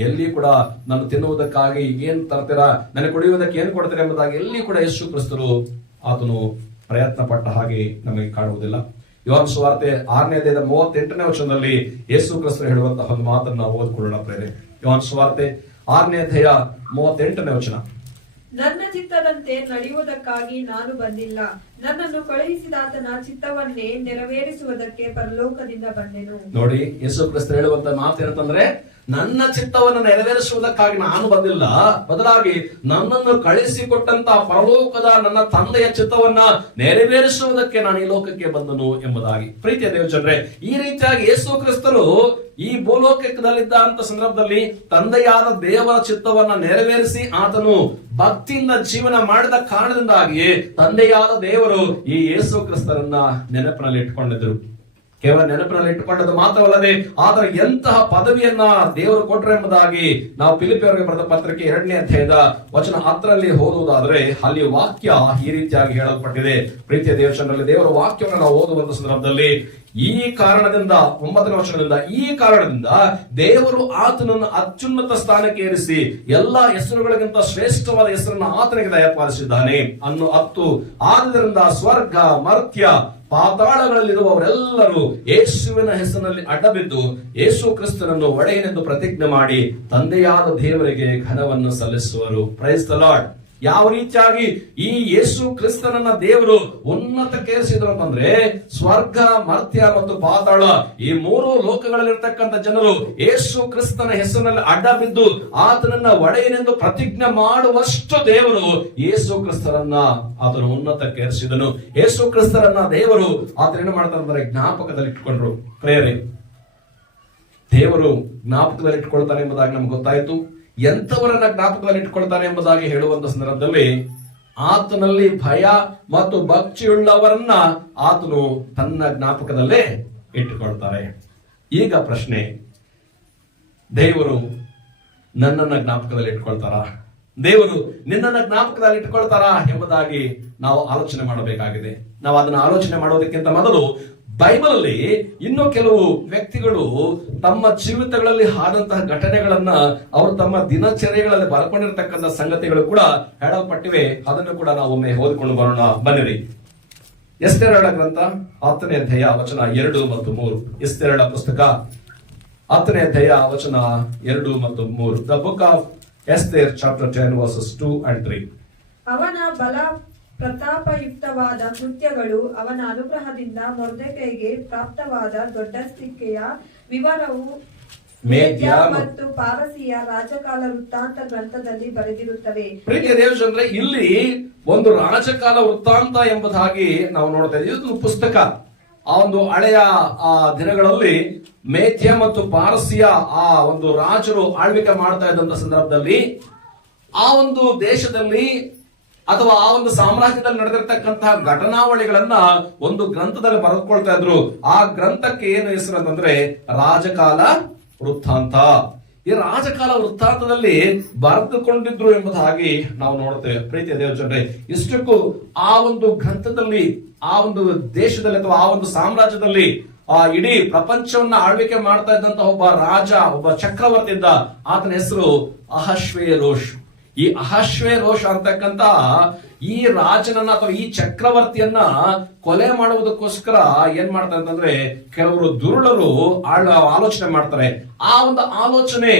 ಎಲ್ಲಿ ಕೂಡ ನಾನು ತಿನ್ನುವುದಕ್ಕಾಗಿ ಏನ್ ತರ್ತೀರಾ, ನನಗೆ ಕುಡಿಯುವುದಕ್ಕೆ ಏನ್ ಕೊಡ್ತೀರಾ ಎಂಬುದಾಗಿ ಎಲ್ಲಿ ಕೂಡ ಯೇಸು ಕ್ರಿಸ್ತರು ಆತನು ಪ್ರಯತ್ನ ಪಟ್ಟ ಹಾಗೆ ನಮಗೆ ಕಾಣುವುದಿಲ್ಲ. ಯೋಹಾನ ಸುವಾರ್ತೆ 6ನೇ ಅಧ್ಯಾಯದ 38ನೇ ವಚನದಲ್ಲಿ ಯೇಸು ಕ್ರಿಸ್ತರು ಹೇಳುವಂತಹ ಒಂದು ಮಾತನ್ನು ನಾವು ಓದಿಕೊಳ್ಳೋಣ ಪ್ರೇರೆ. ಯೋಹಾನ ಸುವಾರ್ತೆ 6ನೇ ಅಧ್ಯಾಯ 38ನೇ ವಚನ. ನನ್ನ ಚಿತ್ತದಂತೆ ನಡೆಯುವುದಕ್ಕಾಗಿ ನಾನು ಬಂದಿಲ್ಲ, ನನ್ನನ್ನು ಕಳುಹಿಸಿದಾತನ ಚಿತ್ತವನ್ನೇ ನೆರವೇರಿಸುವುದಕ್ಕೆ ಪರಲೋಕದಿಂದ ಬಂದೆನು. ನೋಡಿ, ಯೇಸು ಕ್ರಿಸ್ತರು ಹೇಳುವಂತ ಮಾತು ಏನಂತಂದ್ರೆ, ನನ್ನ ಚಿತ್ತವನ್ನು ನೆರವೇರಿಸುವುದಕ್ಕಾಗಿ ನಾನು ಬಂದಿಲ್ಲ, ಬದಲಾಗಿ ನನ್ನನ್ನು ಕಳಿಸಿಕೊಟ್ಟಂತ ಪರಲೋಕದ ನನ್ನ ತಂದೆಯ ಚಿತ್ತವನ್ನ ನೆರವೇರಿಸುವುದಕ್ಕೆ ನಾನು ಈ ಲೋಕಕ್ಕೆ ಬಂದನು ಎಂಬುದಾಗಿ. ಪ್ರೀತಿಯ ದೇವಜನರೇ, ಈ ರೀತಿಯಾಗಿ ಯೇಸು ಕ್ರಿಸ್ತರು ಈ ಭೂಲೋಕದಲ್ಲಿದ್ದ ಅಂತ ಸಂದರ್ಭದಲ್ಲಿ ತಂದೆಯಾದ ದೇವರ ಚಿತ್ತವನ್ನ ನೆರವೇರಿಸಿ ಆತನು ಭಕ್ತಿಯಿಂದ ಜೀವನ ಮಾಡಿದ ಕಾರಣದಿಂದಾಗಿ ತಂದೆಯಾದ ದೇವರು ಈ ಯೇಸು ಕ್ರಿಸ್ತರನ್ನ ನೆನಪಿನಲ್ಲಿ ಇಟ್ಕೊಂಡಿದ್ರು. ಕೇವಲ ನೆನಪಿನಲ್ಲಿ ಇಟ್ಟುಕೊಂಡದ್ದು ಮಾತ್ರವಲ್ಲದೆ ಆದರೆ ಎಂತಹ ಪದವಿಯನ್ನ ದೇವರು ಕೊಟ್ಟರು ಎಂಬುದಾಗಿ ನಾವು ಫಿಲಿಪಿಯರಿಗೆ ಬರೆದ ಪತ್ರಿಕೆ 2ನೇ ಅಧ್ಯಾಯದ ವಚನ 10ರಲ್ಲಿ ಓದುವುದಾದ್ರೆ ಅಲ್ಲಿ ವಾಕ್ಯ ಈ ರೀತಿಯಾಗಿ ಹೇಳಲ್ಪಟ್ಟಿದೆ. ಪ್ರೀತಿಯ ದೇವಚಂದ್ರಲ್ಲಿ ದೇವರ ವಾಕ್ಯವನ್ನು ನಾವು ಓದುವಂತ ಸಂದರ್ಭದಲ್ಲಿ ಈ ಕಾರಣದಿಂದ 9ನೇ ವಚನದಿಂದ, ಈ ಕಾರಣದಿಂದ ದೇವರು ಆತನನ್ನು ಅತ್ಯುನ್ನತ ಸ್ಥಾನಕ್ಕೆ ಏರಿಸಿ ಎಲ್ಲಾ ಹೆಸರುಗಳಿಗಿಂತ ಶ್ರೇಷ್ಠವಾದ ಹೆಸರನ್ನು ಆತನಿಗೆ ದಯಪಾಲಿಸಿದ್ದಾನೆ ಅನ್ನೋ ಅತ್ತು. ಆದುದರಿಂದ ಸ್ವರ್ಗ, ಮರ್ತ್ಯ, ಪಾತಾಳಗಳಲ್ಲಿರುವವರೆಲ್ಲರೂ ಯೇಸುವಿನ ಹೆಸರಿನಲ್ಲಿ ಅಡ್ಡಬಿದ್ದು ಯೇಸು ಕ್ರಿಸ್ತನನ್ನು ಒಡೆಯನೆಂದು ಪ್ರತಿಜ್ಞೆ ಮಾಡಿ ತಂದೆಯಾದ ದೇವರಿಗೆ ಘನವನ್ನು ಸಲ್ಲಿಸುವರು. Praise the lord. ಯಾವ ರೀತಿಯಾಗಿ ಈ ಯೇಸು ಕ್ರಿಸ್ತನನ್ನ ದೇವರು ಉನ್ನತಕ್ಕೇರಿಸಿದ್ರು ಅಂತಂದ್ರೆ ಸ್ವರ್ಗ, ಮರ್ತ್ಯ ಮತ್ತು ಪಾತಾಳ ಈ 3 ಲೋಕಗಳಲ್ಲಿರ್ತಕ್ಕಂಥ ಜನರು ಯೇಸು ಕ್ರಿಸ್ತನ ಹೆಸರಿನಲ್ಲಿ ಅಡ್ಡ ಬಿದ್ದು ಆತನನ್ನ ಒಡೆಯನೆಂದು ಪ್ರತಿಜ್ಞೆ ಮಾಡುವಷ್ಟು ದೇವರು ಯೇಸು ಕ್ರಿಸ್ತರನ್ನ ಆತನು ಉನ್ನತಕ್ಕೇರಿಸಿದನು. ಯೇಸು ಕ್ರಿಸ್ತರನ್ನ ದೇವರು ಆತನ ಏನು ಮಾಡ್ತಾರೆ ಅಂದ್ರೆ ಜ್ಞಾಪಕದಲ್ಲಿ ಇಟ್ಕೊಂಡ್ರು. ಪ್ರೇರೆ, ದೇವರು ಜ್ಞಾಪಕದಲ್ಲಿ ಇಟ್ಕೊಳ್ತಾನೆ ಎಂಬುದಾಗಿ ನಮ್ಗೆ ಗೊತ್ತಾಯ್ತು. ಎಂತವರನ್ನ ಜ್ಞಾಪಕದಲ್ಲಿ ಇಟ್ಕೊಳ್ತಾನೆ ಎಂಬುದಾಗಿ ಹೇಳುವಂತ ಸಂದರ್ಭದಲ್ಲಿ ಆತನಲ್ಲಿ ಭಯ ಮತ್ತು ಭಕ್ತಿಯುಳ್ಳವರನ್ನ ಆತನು ತನ್ನ ಜ್ಞಾಪಕದಲ್ಲೇ ಇಟ್ಟುಕೊಳ್ತಾರೆ. ಈಗ ಪ್ರಶ್ನೆ, ದೇವರು ನನ್ನನ್ನ ಜ್ಞಾಪಕದಲ್ಲಿ ಇಟ್ಕೊಳ್ತಾರ, ದೇವರು ನಿನ್ನನ್ನ ಜ್ಞಾಪಕದಲ್ಲಿ ಇಟ್ಕೊಳ್ತಾರಾ ಎಂಬುದಾಗಿ ನಾವು ಆಲೋಚನೆ ಮಾಡಬೇಕಾಗಿದೆ. ನಾವು ಅದನ್ನ ಆಲೋಚನೆ ಮಾಡೋದಕ್ಕಿಂತ ಮೊದಲು ಬೈಬಲ್ ಅಲ್ಲಿ ಇನ್ನು ಕೆಲವು ವ್ಯಕ್ತಿಗಳು ತಮ್ಮ ಜೀವಿತಗಳಲ್ಲಿ ಆದಂತಹ ಘಟನೆಗಳನ್ನ ಅವರು ತಮ್ಮ ದಿನಚರ್ಯಗಳಲ್ಲಿ ಬರ್ಕೊಂಡಿರ್ತಕ್ಕಂಥ ಸಂಗತಿಗಳು ಕೂಡ ಹೇಳಲ್ಪಟ್ಟಿವೆ. ಅದನ್ನು ಕೂಡ ನಾವು ಒಮ್ಮೆ ಓದಿಕೊಂಡು ಬರೋಣ ಬನ್ನಿರಿ. ಎಸ್ತೇರಳ ಗ್ರಂಥ 10ನೇ ಅಧ್ಯಾಯ ವಚನ 2 ಮತ್ತು 3. ಎಸ್ತೇರಳ ಪುಸ್ತಕ 10ನೇ ಅಧ್ಯಾಯ ವಚನ 2 ಮತ್ತು 3. The book of Esther chapter 10 versus 2 and 3. ಅವನ ಬಲ ಪ್ರತಾಪಯುಕ್ತವಾದ ಕೃತ್ಯಗಳು, ಅವನ ಅನುಗ್ರಹದಿಂದ ಮೊರ್ದೆಕೈಗೆ ಪ್ರಾಪ್ತವಾದ ದೊಡ್ಡಸ್ತಿಕೆಯ ವಿವರವು ಮೇದ್ಯ ಮತ್ತು ಪಾರಸಿಯ ರಾಜಕಾಲ ವೃತ್ತಾಂತ ಗ್ರಂಥದಲ್ಲಿ ಬರೆದಿರುತ್ತವೆ. ಪ್ರೀತಿಯ ದೇವಜನರೇ, ಇಲ್ಲಿ ಒಂದು ರಾಜಕಾಲ ವೃತ್ತಾಂತ ಎಂಬುದಾಗಿ ನಾವು ನೋಡ್ತಾ ಇದ್ದೀವಿ. ಇದು ಪುಸ್ತಕ. ಆ ಒಂದು ಹಳೆಯ ದಿನಗಳಲ್ಲಿ ಮೇದ್ಯ ಮತ್ತು ಪಾರಸಿಯ ಆ ಒಂದು ರಾಜರು ಆಳ್ವಿಕೆ ಮಾಡ್ತಾ ಇದ್ದಂತ ಸಂದರ್ಭದಲ್ಲಿ ಆ ಒಂದು ದೇಶದಲ್ಲಿ ಅಥವಾ ಆ ಒಂದು ಸಾಮ್ರಾಜ್ಯದಲ್ಲಿ ನಡೆದಿರ್ತಕ್ಕಂತಹ ಘಟನಾವಳಿಗಳನ್ನ ಒಂದು ಗ್ರಂಥದಲ್ಲಿ ಬರೆದುಕೊಳ್ತಾ ಇದ್ರು. ಆ ಗ್ರಂಥಕ್ಕೆ ಏನು ಹೆಸರು ಅಂತಂದ್ರೆ ರಾಜಕಾಲ ವೃತ್ತಾಂತ. ಈ ರಾಜಕಾಲ ವೃತ್ತಾಂತದಲ್ಲಿ ಬರೆದುಕೊಂಡಿದ್ರು ಎಂಬುದಾಗಿ ನಾವು ನೋಡ್ತೇವೆ. ಪ್ರೀತಿಯ ದೇವಜನರೇ, ಇಷ್ಟಕ್ಕೂ ಆ ಒಂದು ಗ್ರಂಥದಲ್ಲಿ, ಆ ಒಂದು ದೇಶದಲ್ಲಿ ಅಥವಾ ಆ ಒಂದು ಸಾಮ್ರಾಜ್ಯದಲ್ಲಿ ಇಡೀ ಪ್ರಪಂಚವನ್ನ ಆಳ್ವಿಕೆ ಮಾಡ್ತಾ ಇದ್ದಂತಹ ಒಬ್ಬ ರಾಜ, ಒಬ್ಬ ಚಕ್ರವರ್ತಿ ಇದ್ದ. ಆತನ ಹೆಸರು ಅಹಶ್ವೇರೋಷ್. ಈ ಅಹಶ್ವೇರೋಷ್ ಅಂತಕ್ಕಂತ ಈ ರಾಜನನ್ನ ಅಥವಾ ಈ ಚಕ್ರವರ್ತಿಯನ್ನ ಕೊಲೆ ಮಾಡುವುದಕ್ಕೋಸ್ಕರ ಏನ್ ಮಾಡ್ತಾರೆ ಅಂತಂದ್ರೆ ಕೆಲವರು ದುರುಳರು ಆಲೋಚನೆ ಮಾಡ್ತಾರೆ. ಆ ಒಂದು ಆಲೋಚನೆ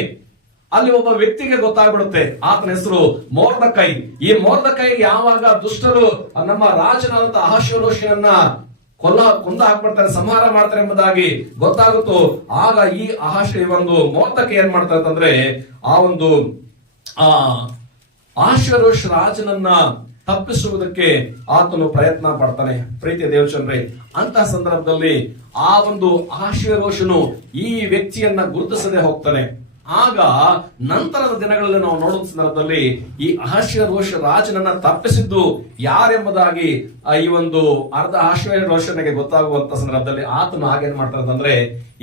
ಅಲ್ಲಿ ಒಬ್ಬ ವ್ಯಕ್ತಿಗೆ ಗೊತ್ತಾಗ್ಬಿಡುತ್ತೆ. ಆತನ ಹೆಸರು ಮೊರ್ದೆಕೈ. ಈ ಮೊರ್ದೆಕೈ ಯಾವಾಗ ದುಷ್ಟರು ನಮ್ಮ ರಾಜನಾದಂತ ಅಹಶ್ವೇರೋಷನನ್ನ ಕೊಂದು ಹಾಕ್ಬಿಡ್ತಾರೆ, ಸಂಹಾರ ಮಾಡ್ತಾರೆ ಎಂಬುದಾಗಿ ಗೊತ್ತಾಗುತ್ತೋ ಆಗ ಈ ಒಂದು ಮೊರ್ದೆಕೈ ಏನ್ ಮಾಡ್ತಾರೆ ಅಂತಂದ್ರೆ ಆ ಒಂದು ಅಹಶ್ವೇರೋಷ್ ರಾಜನನ್ನ ತಪ್ಪಿಸುವುದಕ್ಕೆ ಆತನು ಪ್ರಯತ್ನ ಪಡ್ತಾನೆ. ಪ್ರೀತಿಯ ದೇವಚಂದ್ರೇ, ಅಂತ ಸಂದರ್ಭದಲ್ಲಿ ಆ ಒಂದು ಅಹಷ್ವೇರೋಷನು ಈ ವ್ಯಕ್ತಿಯನ್ನ ಗುರುತಿಸದೆ ಹೋಗ್ತಾನೆ. ಆಗ ನಂತರದ ದಿನಗಳಲ್ಲಿ ನಾವು ನೋಡುವ ಸಂದರ್ಭದಲ್ಲಿ ಈ ಅಹಷ್ವೇರೋಷ ರಾಜನನ್ನ ತಪ್ಪಿಸಿದ್ದು ಯಾರೆಂಬುದಾಗಿ ಈ ಒಂದು ಅರ್ಧ ಅಹಷ್ವೇರೋಷನಿಗೆ ಗೊತ್ತಾಗುವಂತ ಸಂದರ್ಭದಲ್ಲಿ ಆತನು ಹಾಗೇನ್ ಮಾಡ್ತಾನೆ ಅಂತಂದ್ರೆ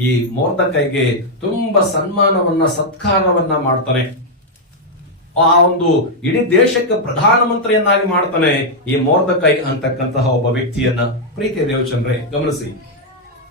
ಈ ಮೊರ್ದಕೈಗೆ ತುಂಬಾ ಸನ್ಮಾನವನ್ನ ಸತ್ಕಾರವನ್ನ ಮಾಡ್ತಾನೆ. ಆ ಒಂದು ಇಡೀ ದೇಶಕ್ಕೆ ಪ್ರಧಾನಮಂತ್ರಿಯನ್ನಾಗಿ ಮಾಡ್ತಾನೆ ಈ ಮೊರ್ದಕೈ ಅಂತಕ್ಕಂತಹ ಒಬ್ಬ ವ್ಯಕ್ತಿಯನ್ನ. ಪ್ರೀತಿಯ ದೇವಚಂದ್ರೇ, ಗಮನಿಸಿ,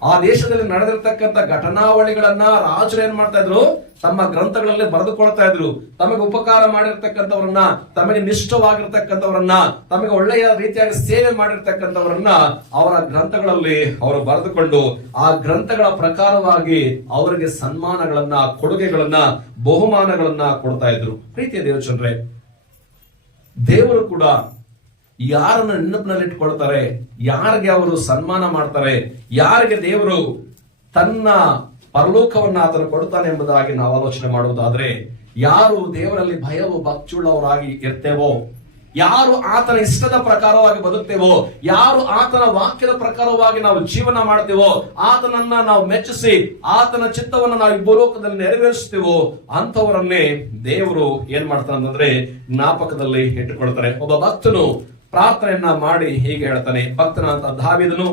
ಆ ದೇಶದಲ್ಲಿ ನಡೆದಿರ್ತಕ್ಕಂಥ ಘಟನಾವಳಿಗಳನ್ನ ರಾಜರು ಏನ್ ಮಾಡ್ತಾ ಇದ್ರು, ತಮ್ಮ ಗ್ರಂಥಗಳಲ್ಲಿ ಬರೆದುಕೊಳ್ತಾ ಇದ್ರು. ತಮಗೆ ಉಪಕಾರ ಮಾಡಿರ್ತಕ್ಕಂಥವ್ರನ್ನ, ತಮಗೆ ನಿಷ್ಠವಾಗಿರ್ತಕ್ಕಂಥವ್ರನ್ನ, ತಮಗೆ ಒಳ್ಳೆಯ ರೀತಿಯಾಗಿ ಸೇವೆ ಮಾಡಿರ್ತಕ್ಕಂಥವ್ರನ್ನ ಅವರ ಗ್ರಂಥಗಳಲ್ಲಿ ಅವರು ಬರೆದುಕೊಂಡು ಆ ಗ್ರಂಥಗಳ ಪ್ರಕಾರವಾಗಿ ಅವರಿಗೆ ಸನ್ಮಾನಗಳನ್ನ, ಕೊಡುಗೆಗಳನ್ನ, ಬಹುಮಾನಗಳನ್ನ ಕೊಡ್ತಾ ಇದ್ರು. ಪ್ರೀತಿಯ ದೇವಚಂದ್ರೇ, ದೇವರು ಕೂಡ ಯಾರನ್ನ ನೆನಪಿನಲ್ಲಿ ಇಟ್ಕೊಳ್ತಾರೆ, ಯಾರಿಗೆ ಅವರು ಸನ್ಮಾನ ಮಾಡ್ತಾರೆ, ಯಾರಿಗೆ ದೇವರು ತನ್ನ ಪರಲೋಕವನ್ನ ಆತನು ಕೊಡ್ತಾನೆ ಎಂಬುದಾಗಿ ನಾವು ಆಲೋಚನೆ ಮಾಡುವುದಾದ್ರೆ, ಯಾರು ದೇವರಲ್ಲಿ ಭಯವು ಭಕ್ತಿಯುಳ್ಳವರಾಗಿ ಇರ್ತೇವೋ, ಯಾರು ಆತನ ಇಷ್ಟದ ಪ್ರಕಾರವಾಗಿ ಬದುಕ್ತೇವೋ, ಯಾರು ಆತನ ವಾಕ್ಯದ ಪ್ರಕಾರವಾಗಿ ನಾವು ಜೀವನ ಮಾಡ್ತೇವೋ, ಆತನನ್ನ ನಾವು ಮೆಚ್ಚಿಸಿ ಆತನ ಚಿತ್ತವನ್ನು ನಾವು ಈ ಭೂಲೋಕದಲ್ಲಿ ನೆರವೇರಿಸ್ತೇವೋ ಅಂತವರನ್ನೇ ದೇವರು ಏನ್ ಮಾಡ್ತಾನೆ ಅಂತಂದ್ರೆ ಜ್ಞಾಪಕದಲ್ಲಿ ಇಟ್ಟುಕೊಳ್ತಾರೆ. ಒಬ್ಬ ಭಕ್ತನು ಪ್ರಾರ್ಥನೆಯನ್ನ ಮಾಡಿ ಹೀಗೆ ಹೇಳ್ತಾನೆ. ಭಕ್ತನಾದಂತ ದಾವೀದನು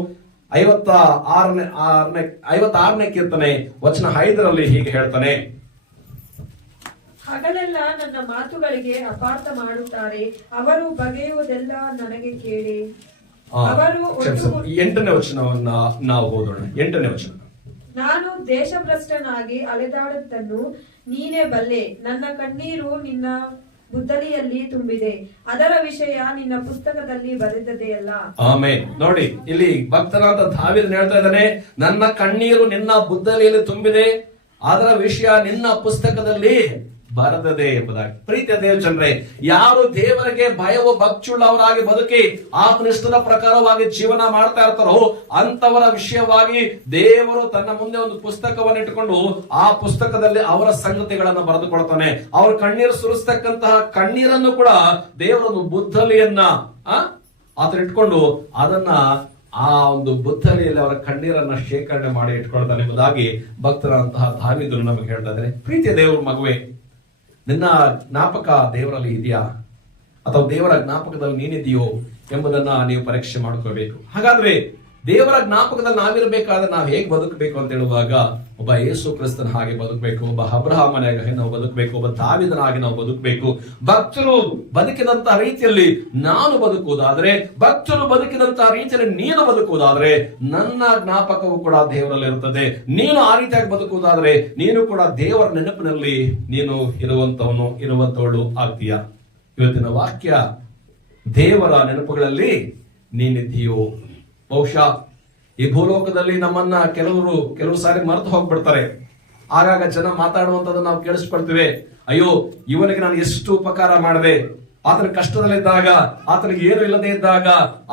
56ನೇ ಕೀರ್ತನೆ ವಚನ 5ರಲ್ಲಿ ಹೀಗೆ ಹೇಳ್ತಾನೆ. ಹಗಲೆಲ್ಲ ನನ್ನ ಮಾತುಗಳಿಗೆ ಅಪಾರ್ಥ ಮಾಡುತ್ತಾರೆ, ಅವರು ಬಗೆಯುವುದೆಲ್ಲ ನನಗೆ ಕೇಳಿ. ಅವರು 8ನೇ ವಚನವನ್ನ ನಾವು ಓದೋಣ. 8ನೇ ವಚನ. ನಾನು ದೇಶಭ್ರಷ್ಟನಾಗಿ ಅಲೆದಾಡುತ್ತನ್ನು ನೀನೇ ಬಲ್ಲೆ, ನನ್ನ ಕಣ್ಣೀರು ನಿನ್ನ ಬುದ್ದಲಿಯಲ್ಲಿ ತುಂಬಿದೆ, ಅದರ ವಿಷಯ ನಿನ್ನ ಪುಸ್ತಕದಲ್ಲಿ ಬರೆದದೆಯಲ್ಲ. ಆಮೆನ್. ನೋಡಿ, ಇಲ್ಲಿ ಭಕ್ತನಾದ ದಾವೀದನು ಹೇಳ್ತಾ ಇದ್ದಾನೆ, ನನ್ನ ಕಣ್ಣೀರು ನಿನ್ನ ಬುದ್ದಲಿಯಲ್ಲಿ ತುಂಬಿದೆ, ಅದರ ವಿಷಯ ನಿನ್ನ ಪುಸ್ತಕದಲ್ಲಿ ಬರೆದದೆ ಎಂಬುದಾಗಿ. ಪ್ರೀತಿಯ ದೇವಜನರೇ, ಯಾರು ದೇವರಿಗೆ ಭಯವು ಭಕ್ತಿಯುಳ್ಳವರಾಗಿ ಬದುಕಿ ಆತ್ಮನಿಷ್ಠದ ಪ್ರಕಾರವಾಗಿ ಜೀವನ ಮಾಡ್ತಾ ಇರ್ತಾರೋ ಅಂತವರ ವಿಷಯವಾಗಿ ದೇವರು ತನ್ನ ಮುಂದೆ ಒಂದು ಪುಸ್ತಕವನ್ನು ಇಟ್ಟುಕೊಂಡು ಆ ಪುಸ್ತಕದಲ್ಲಿ ಅವರ ಸಂಗತಿಗಳನ್ನು ಬರೆದುಕೊಳ್ತಾನೆ. ಅವರು ಕಣ್ಣೀರು ಸುರಿಸ್ತಕ್ಕಂತಹ ಕಣ್ಣೀರನ್ನು ಕೂಡ ದೇವರೊಂದು ಬುದ್ದಲಿಯನ್ನ ಆತರ ಇಟ್ಕೊಂಡು ಅದನ್ನ ಆ ಒಂದು ಬುದ್ದಲಿಯಲ್ಲಿ ಅವರ ಕಣ್ಣೀರನ್ನ ಶೇಖರಣೆ ಮಾಡಿ ಇಟ್ಕೊಳ್ತಾನೆ ಎಂಬುದಾಗಿ ಭಕ್ತರಂತಹ ದಾವೀದನು ನಮಗೆ ಹೇಳ್ತಾ ಇದ್ದಾರೆ. ಪ್ರೀತಿಯ ದೇವರ ಮಗುವೆ, ನಿನ್ನ ಜ್ಞಾಪಕ ದೇವರಲ್ಲಿ ಇದೆಯಾ ಅಥವಾ ದೇವರ ಜ್ಞಾಪಕದಲ್ಲಿ ನೀನಿದೆಯೋ ಎಂಬುದನ್ನ ನೀವು ಪರೀಕ್ಷೆ ಮಾಡ್ಕೋಬೇಕು. ಹಾಗಾದ್ರೆ ದೇವರ ಜ್ಞಾಪಕದಲ್ಲಿ ನಾವಿರಬೇಕಾದ್ರೆ ನಾವು ಹೇಗೆ ಬದುಕಬೇಕು ಅಂತ ಹೇಳುವಾಗ ಒಬ್ಬ ಯೇಸು ಕ್ರಿಸ್ತನ ಹಾಗೆ ಬದುಕಬೇಕು, ಒಬ್ಬ ಅಬ್ರಹಾಮನಾಗಿ ನಾವು ಬದುಕಬೇಕು, ಒಬ್ಬ ದಾವೀದನಾಗಿ ನಾವು ಬದುಕಬೇಕು. ಭಕ್ತರು ಬದುಕಿದಂತಹ ರೀತಿಯಲ್ಲಿ ನಾನು ಬದುಕುವುದಾದ್ರೆ, ಭಕ್ತರು ಬದುಕಿದಂತಹ ರೀತಿಯಲ್ಲಿ ನೀನು ಬದುಕುವುದಾದ್ರೆ ನನ್ನ ಜ್ಞಾಪಕವು ಕೂಡ ದೇವರಲ್ಲಿ ಇರುತ್ತದೆ. ನೀನು ಆ ರೀತಿಯಾಗಿ ಬದುಕುವುದಾದ್ರೆ ನೀನು ಕೂಡ ದೇವರ ನೆನಪಿನಲ್ಲಿ ನೀನು ಇರುವಂತವಳು ಆಗ್ತೀಯ. ಇವತ್ತಿನ ವಾಕ್ಯ, ದೇವರ ನೆನಪುಗಳಲ್ಲಿ ನೀನಿದ್ದೀಯೋ. ಬಹುಶಃ ಈ ಭೂಲೋಕದಲ್ಲಿ ನಮ್ಮನ್ನ ಕೆಲವು ಸಾರಿ ಮರೆತು ಹೋಗ್ಬಿಡ್ತಾರೆ. ಆಗಾಗ ಜನ ಮಾತಾಡುವಂತದನ್ನ ನಾವು ಕೇಳಿಸ್ಕೊಳ್ತೀವಿ. ಅಯ್ಯೋ, ಇವನಿಗೆ ನಾನು ಎಷ್ಟು ಉಪಕಾರ ಮಾಡಿದೆ, ಆತನ ಕಷ್ಟದಲ್ಲಿದ್ದಾಗ, ಆತನಿಗೆ ಏನು ಇಲ್ಲದೆ ಇದ್ದಾಗ,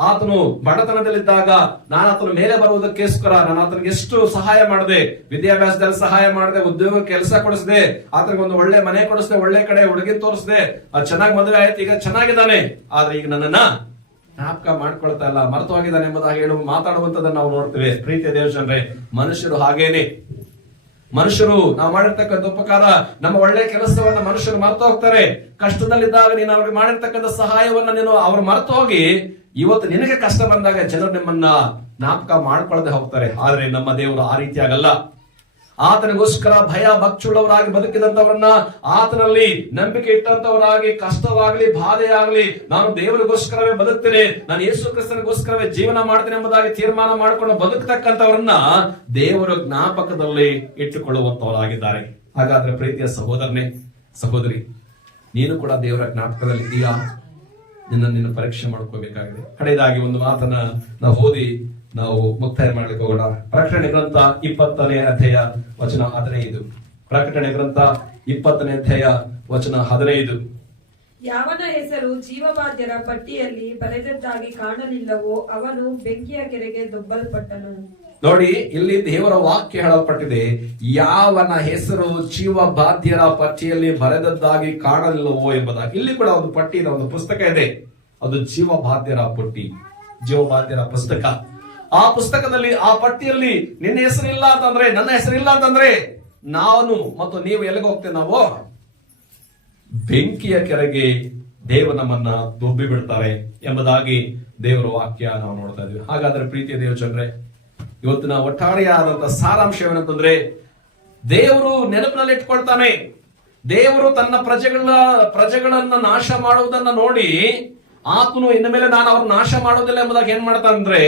ಆತನು ಬಡತನದಲ್ಲಿದ್ದಾಗ ನಾನು ಆತನ ಮೇಲೆ ಬರುವುದಕ್ಕೋಸ್ಕರ ನಾನು ಆತನಿಗೆ ಎಷ್ಟು ಸಹಾಯ ಮಾಡಿದೆ, ವಿದ್ಯಾಭ್ಯಾಸದಲ್ಲಿ ಸಹಾಯ ಮಾಡಿದೆ, ಉದ್ಯೋಗ ಕೆಲಸ ಕೊಡಿಸಿದೆ, ಆತನಿಗೆ ಒಂದು ಒಳ್ಳೆ ಮನೆ ಕೊಡಿಸಿದೆ, ಒಳ್ಳೆ ಕಡೆ ಹುಡುಗಿ ತೋರಿಸಿದೆ, ಚೆನ್ನಾಗಿ ಮದುವೆ ಆಯ್ತು, ಈಗ ಚೆನ್ನಾಗಿದ್ದಾನೆ, ಆದ್ರೆ ಈಗ ನನ್ನನ್ನ ಜ್ಞಾಪಕ ಮಾಡ್ಕೊಳ್ತಾ ಇಲ್ಲ, ಮರೆತು ಹೋಗಿದ್ದಾನೆ ಎಂಬುದಾಗಿ ಹೇಳುವ ಮಾತಾಡುವಂತದನ್ನ ನಾವು ನೋಡ್ತೇವೆ. ಪ್ರೀತಿಯ ದೇವಜನರೇ, ಮನುಷ್ಯರು ಹಾಗೇನೆ. ಮನುಷ್ಯರು ನಾವು ಮಾಡಿರ್ತಕ್ಕಂಥ ಉಪಕಾರ, ನಮ್ಮ ಒಳ್ಳೆ ಕೆಲಸವನ್ನ ಮನುಷ್ಯರು ಮರೆತು ಹೋಗ್ತಾರೆ. ಕಷ್ಟದಲ್ಲಿದ್ದಾಗ ನೀನು ಅವ್ರಿಗೆ ಮಾಡಿರ್ತಕ್ಕಂಥ ಸಹಾಯವನ್ನ ನೀನು ಅವ್ರು ಮರೆತು ಹೋಗಿ ಇವತ್ತು ನಿನಗೆ ಕಷ್ಟ ಬಂದಾಗ ಜನರು ನಿಮ್ಮನ್ನ ಜ್ಞಾಪಕ ಮಾಡ್ಕೊಳ್ಳದೆ ಹೋಗ್ತಾರೆ. ಆದ್ರೆ ನಮ್ಮ ದೇವರು ಆ ರೀತಿಯಾಗಲ್ಲ. ಆತನಿಗೋಸ್ಕರ ಭಯ ಭಕ್ತಿಯುಳ್ಳವರಾಗಿ ಬದುಕಿದಂತವರನ್ನ, ಆತನಲ್ಲಿ ನಂಬಿಕೆ ಇಟ್ಟಂತವರಾಗಿ ಕಷ್ಟವಾಗಲಿ ಬಾಧೆಯಾಗಲಿ ನಾನು ದೇವರಿಗೋಸ್ಕರವೇ ಬದುಕ್ತೇನೆ, ನಾನು ಯೇಸು ಕ್ರಿಸ್ತನಿಗೋಸ್ಕರವೇ ಜೀವನ ಮಾಡ್ತೇನೆ ಎಂಬುದಾಗಿ ತೀರ್ಮಾನ ಮಾಡಿಕೊಂಡು ಬದುಕತಕ್ಕಂಥವರನ್ನ ದೇವರ ಜ್ಞಾಪಕದಲ್ಲಿ ಇಟ್ಟುಕೊಳ್ಳುವಂತವರಾಗಿದ್ದಾರೆ. ಹಾಗಾದ್ರೆ ಪ್ರೀತಿಯ ಸಹೋದರನೇ, ಸಹೋದರಿ, ನೀನು ಕೂಡ ದೇವರ ಜ್ಞಾಪಕದಲ್ಲಿ ಇದೆಯಾ? ನಿನ್ನ ಪರೀಕ್ಷೆ ಮಾಡ್ಕೋಬೇಕಾಗಿದೆ. ಕಡೆಯದಾಗಿ ಒಂದು ಮಾತನ್ನ ನಾವು ಓದಿ ನಾವು ಮುಕ್ತಾಯ ಮಾಡ್ಲಿಕ್ಕೆ ಹೋಗೋಣ. ಪ್ರಕಟಣೆ ಗ್ರಂಥ 20ನೇ ಅಧ್ಯಾಯ ವಚನ 15. ಪ್ರಕಟಣೆ ಗ್ರಂಥ 20ನೇ ಅಧ್ಯಾಯ ವಚನ 15. ಯಾವನ ಹೆಸರು ಜೀವಬಾಧ್ಯರ ಪಟ್ಟಿಯಲ್ಲಿ ಬರೆದದ್ದಾಗಿ ಕಾಣಲಿಲ್ಲವೋ ಅವನು ಬೆಂಕಿಯ ಕೆರೆಗೆ ದೊಬ್ಬಲ್ಪಟ್ಟನು. ನೋಡಿ, ಇಲ್ಲಿ ದೇವರ ವಾಕ್ಯ ಹೇಳಲ್ಪಟ್ಟಿದೆ, ಯಾವನ ಹೆಸರು ಜೀವಬಾಧ್ಯರ ಪಟ್ಟಿಯಲ್ಲಿ ಬರೆದದ್ದಾಗಿ ಕಾಣಲಿಲ್ಲವೋ ಎಂಬುದಾಗಿ. ಇಲ್ಲಿ ಕೂಡ ಒಂದು ಪಟ್ಟಿ ಇದೆ, ಒಂದು ಪುಸ್ತಕ ಇದೆ. ಅದು ಜೀವಬಾಧ್ಯರ ಪಟ್ಟಿ, ಜೀವಬಾಧ್ಯರ ಪುಸ್ತಕ. ಆ ಪುಸ್ತಕದಲ್ಲಿ, ಆ ಪಟ್ಟಿಯಲ್ಲಿ ನಿನ್ನ ಹೆಸರಿಲ್ಲ ಅಂತಂದ್ರೆ, ನನ್ನ ಹೆಸರಿಲ್ಲ ಅಂತಂದ್ರೆ ನಾನು ಮತ್ತು ನೀವು ಎಲ್ಲಿಗೆ ಹೋಗ್ತೇವೆ? ನಾವು ಬೆಂಕಿಯ ಕೆರೆಗೆ ದೇವ ನಮ್ಮನ್ನ ದೊಬ್ಬಿ ಬಿಡ್ತಾರೆ ಎಂಬುದಾಗಿ ದೇವರ ವಾಕ್ಯ ನಾವು ನೋಡ್ತಾ ಇದ್ವಿ. ಹಾಗಾದ್ರೆ ಪ್ರೀತಿಯ ದೇವ ಜನರೇ, ಇವತ್ತಿನ ಒಟ್ಟಾರೆಯಾದಂತಹ ಸಾರಾಂಶ ಏನಂತಂದ್ರೆ, ದೇವರು ನೆನಪಿನಲ್ಲಿ ಇಟ್ಕೊಳ್ತಾನೆ. ದೇವರು ತನ್ನ ಪ್ರಜೆಗಳನ್ನ ನಾಶ ಮಾಡುವುದನ್ನ ನೋಡಿ ಆತನು ಇನ್ನು ಮೇಲೆ ನಾನು ಅವ್ರನ್ನ ನಾಶ ಮಾಡೋದಿಲ್ಲ ಎಂಬುದಾಗಿ ಏನ್ ಮಾಡ್ತಾನಂದ್ರೆ,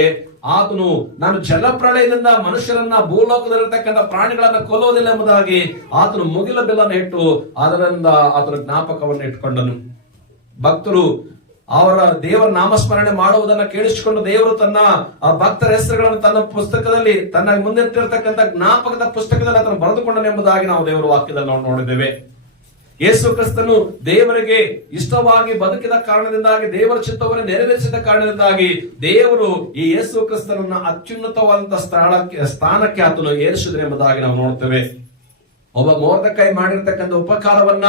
ಆತನು ನಾನು ಜಲಪ್ರಳಯದಿಂದ ಮನುಷ್ಯರನ್ನ, ಭೂಲೋಕದಲ್ಲಿರ್ತಕ್ಕಂಥ ಪ್ರಾಣಿಗಳನ್ನ ಕೊಲ್ಲುವುದಿಲ್ಲ ಎಂಬುದಾಗಿ ಆತನು ಮುಗಿಲ ಬೆಲ್ಲನ್ನು ಇಟ್ಟು ಅದರಿಂದ ಆತನ ಜ್ಞಾಪಕವನ್ನು ಇಟ್ಕೊಂಡನು. ಭಕ್ತರು ಅವರ ದೇವರ ನಾಮಸ್ಮರಣೆ ಮಾಡುವುದನ್ನ ಕೇಳಿಸಿಕೊಂಡು ದೇವರು ತನ್ನ ಆ ಭಕ್ತರ ಹೆಸರುಗಳನ್ನು ತನ್ನ ಪುಸ್ತಕದಲ್ಲಿ, ತನ್ನ ಮುಂದಿಟ್ಟಿರ್ತಕ್ಕಂಥ ಜ್ಞಾಪಕದ ಪುಸ್ತಕದಲ್ಲಿ ಅದನ್ನು ಬರೆದುಕೊಂಡನು ಎಂಬುದಾಗಿ ನಾವು ದೇವರ ವಾಕ್ಯದಲ್ಲಿ ನಾವು ನೋಡಿದ್ದೇವೆ. ಯೇಸು ಕ್ರಿಸ್ತನು ದೇವರಿಗೆ ಇಷ್ಟವಾಗಿ ಬದುಕಿದ ಕಾರಣದಿಂದಾಗಿ, ದೇವರ ಚಿತ್ತವನ್ನು ನೆರವೇರಿಸಿದ ಕಾರಣದಿಂದಾಗಿ ದೇವರು ಈ ಯೇಸು ಕ್ರಿಸ್ತನನ್ನ ಅತ್ಯುನ್ನತವಾದಂತಹ ಸ್ಥಾನಕ್ಕೆ ಆತನು ಏರಿಸಿದ್ರು ಎಂಬುದಾಗಿ ನಾವು ನೋಡ್ತೇವೆ. ಒಬ್ಬ ಮೊರ್ದೆಕೈ ಮಾಡಿರ್ತಕ್ಕಂಥ ಉಪಕಾರವನ್ನ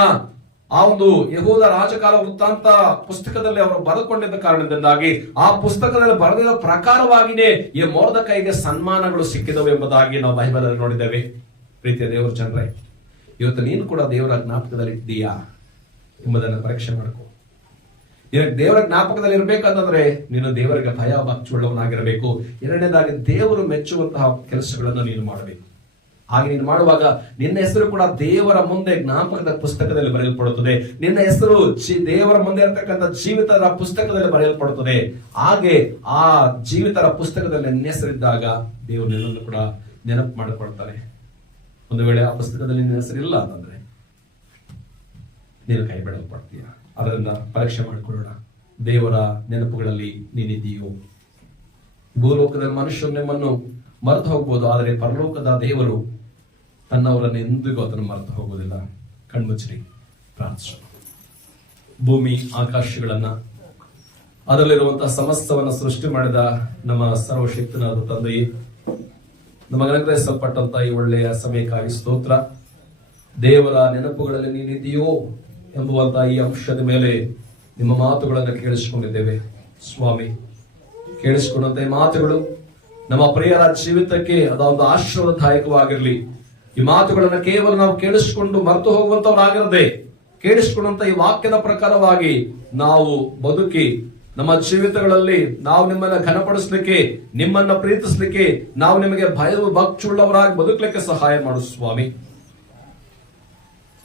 ಆ ಒಂದು ಯೆಹೂದ ರಾಜಕಾಲ ವೃತ್ತಾಂತ ಪುಸ್ತಕದಲ್ಲಿ ಅವರು ಬರೆದುಕೊಂಡಿದ್ದ ಕಾರಣದಿಂದಾಗಿ ಆ ಪುಸ್ತಕದಲ್ಲಿ ಬರೆದಿದ್ದ ಪ್ರಕಾರವಾಗಿಯೇ ಈ ಮೊರ್ದೆಕೈಗೆ ಸನ್ಮಾನಗಳು ಸಿಕ್ಕಿದವು ಎಂಬುದಾಗಿ ನಾವು ಬೈಬಲ್ ಅಲ್ಲಿ ನೋಡಿದ್ದೇವೆ. ಪ್ರೀತಿಯ ದೇವರ ಜನರೇ, ಇವತ್ತು ನೀನು ಕೂಡ ದೇವರ ಜ್ಞಾಪಕದಲ್ಲಿ ಇದ್ದೀಯಾ ಎಂಬುದನ್ನು ಪರೀಕ್ಷೆ ಮಾಡ್ಕೋ. ನಿನಗೆ ದೇವರ ಜ್ಞಾಪಕದಲ್ಲಿ ಇರ್ಬೇಕಂತಂದ್ರೆ ನೀನು ದೇವರಿಗೆ ಭಯ ಭಕ್ತಿ ಉಳ್ಳವನಾಗಿರಬೇಕು. ಎರಡನೇದಾಗಿ ದೇವರು ಮೆಚ್ಚುವಂತಹ ಕೆಲಸಗಳನ್ನು ನೀನು ಮಾಡಬೇಕು. ಹಾಗೆ ನೀನು ಮಾಡುವಾಗ ನಿನ್ನ ಹೆಸರು ಕೂಡ ದೇವರ ಮುಂದೆ ಜ್ಞಾಪಕದ ಪುಸ್ತಕದಲ್ಲಿ ಬರೆಯಲ್ಪಡುತ್ತದೆ. ನಿನ್ನ ಹೆಸರು ದೇವರ ಮುಂದೆ ಇರತಕ್ಕಂಥ ಜೀವಿತರ ಪುಸ್ತಕದಲ್ಲಿ ಬರೆಯಲ್ಪಡುತ್ತದೆ. ಹಾಗೆ ಆ ಜೀವಿತರ ಪುಸ್ತಕದಲ್ಲಿ ನಿನ್ನ ಹೆಸರಿದ್ದಾಗ ದೇವರು ನಿನ್ನನ್ನು ಕೂಡ ನೆನಪು ಮಾಡಿಕೊಳ್ತಾನೆ. ಒಂದು ವೇಳೆ ಆ ಪುಸ್ತಕದಲ್ಲಿ ನಿನ್ನ ಹೆಸರಿಲ್ಲ ಅಂತಂದ್ರೆ ನೀನು ಕೈ ಬಿಡಲ್ಪಡ್ತೀಯ. ಅದರಿಂದ ಪರೀಕ್ಷೆ ಮಾಡಿಕೊಳ್ಳೋಣ, ದೇವರ ನೆನಪುಗಳಲ್ಲಿ ನೀನಿದ್ದೀಯೋ. ಭೂಲೋಕದಲ್ಲಿ ಮನುಷ್ಯರು ನಿಮ್ಮನ್ನು ಮರೆತು ಹೋಗ್ಬೋದು, ಆದರೆ ಪರಲೋಕದ ದೇವರು ತನ್ನವರನ್ನು ಎಂದಿಗೂ ಅದನ್ನು ಮರೆತು ಹೋಗುವುದಿಲ್ಲ. ಕಣ್ಮುಚ್ಚಿರಿ, ಪ್ರಾರ್ಥಿಸೋಣ. ಭೂಮಿ ಆಕಾಶಗಳನ್ನ, ಅದರಲ್ಲಿರುವಂತಹ ಸಮಸ್ತವನ್ನ ಸೃಷ್ಟಿ ಮಾಡಿದ ನಮ್ಮ ಸರ್ವಶಕ್ತನಾದ ತಂದೆಯೇ, ನಮಗೆ ಅನುಗ್ರಹಿಸಲ್ಪಟ್ಟಂತ ಈ ಒಳ್ಳೆಯ ಸಮಯಕ್ಕಾಗಿ ಸ್ತೋತ್ರ. ದೇವರ ನೆನಪುಗಳಲ್ಲಿ ನೀನಿದೆಯೋ ಎಂಬುವಂತಹ ಈ ಅಂಶದ ಮೇಲೆ ನಿಮ್ಮ ಮಾತುಗಳನ್ನು ಕೇಳಿಸಿಕೊಂಡಿದ್ದೇವೆ ಸ್ವಾಮಿ. ಕೇಳಿಸಿಕೊಂಡಂತ ಈ ಮಾತುಗಳು ನಮ್ಮ ಪ್ರಿಯರ ಜೀವಿತಕ್ಕೆ ಅದೊಂದು ಆಶೀರ್ವಾದದಾಯಕವಾಗಿರಲಿ. ಈ ಮಾತುಗಳನ್ನು ಕೇವಲ ನಾವು ಕೇಳಿಸಿಕೊಂಡು ಮರೆತು ಹೋಗುವಂತವರಾಗಿರದೆ, ಕೇಳಿಸಿಕೊಂಡಂತ ಈ ವಾಕ್ಯದ ಪ್ರಕಾರವಾಗಿ ನಾವು ಬದುಕಿ ನಮ್ಮ ಜೀವಿತಗಳಲ್ಲಿ ನಾವು ನಿಮ್ಮನ್ನ ಘನಪಡಿಸ್ಲಿಕ್ಕೆ, ನಿಮ್ಮನ್ನ ಪ್ರೀತಿಸ್ಲಿಕ್ಕೆ, ನಾವು ನಿಮಗೆ ಭಯ ಭಕ್ತಿಯುಳ್ಳವರಾಗಿ ಬದುಕಲಿಕ್ಕೆ ಸಹಾಯ ಮಾಡು ಸ್ವಾಮಿ.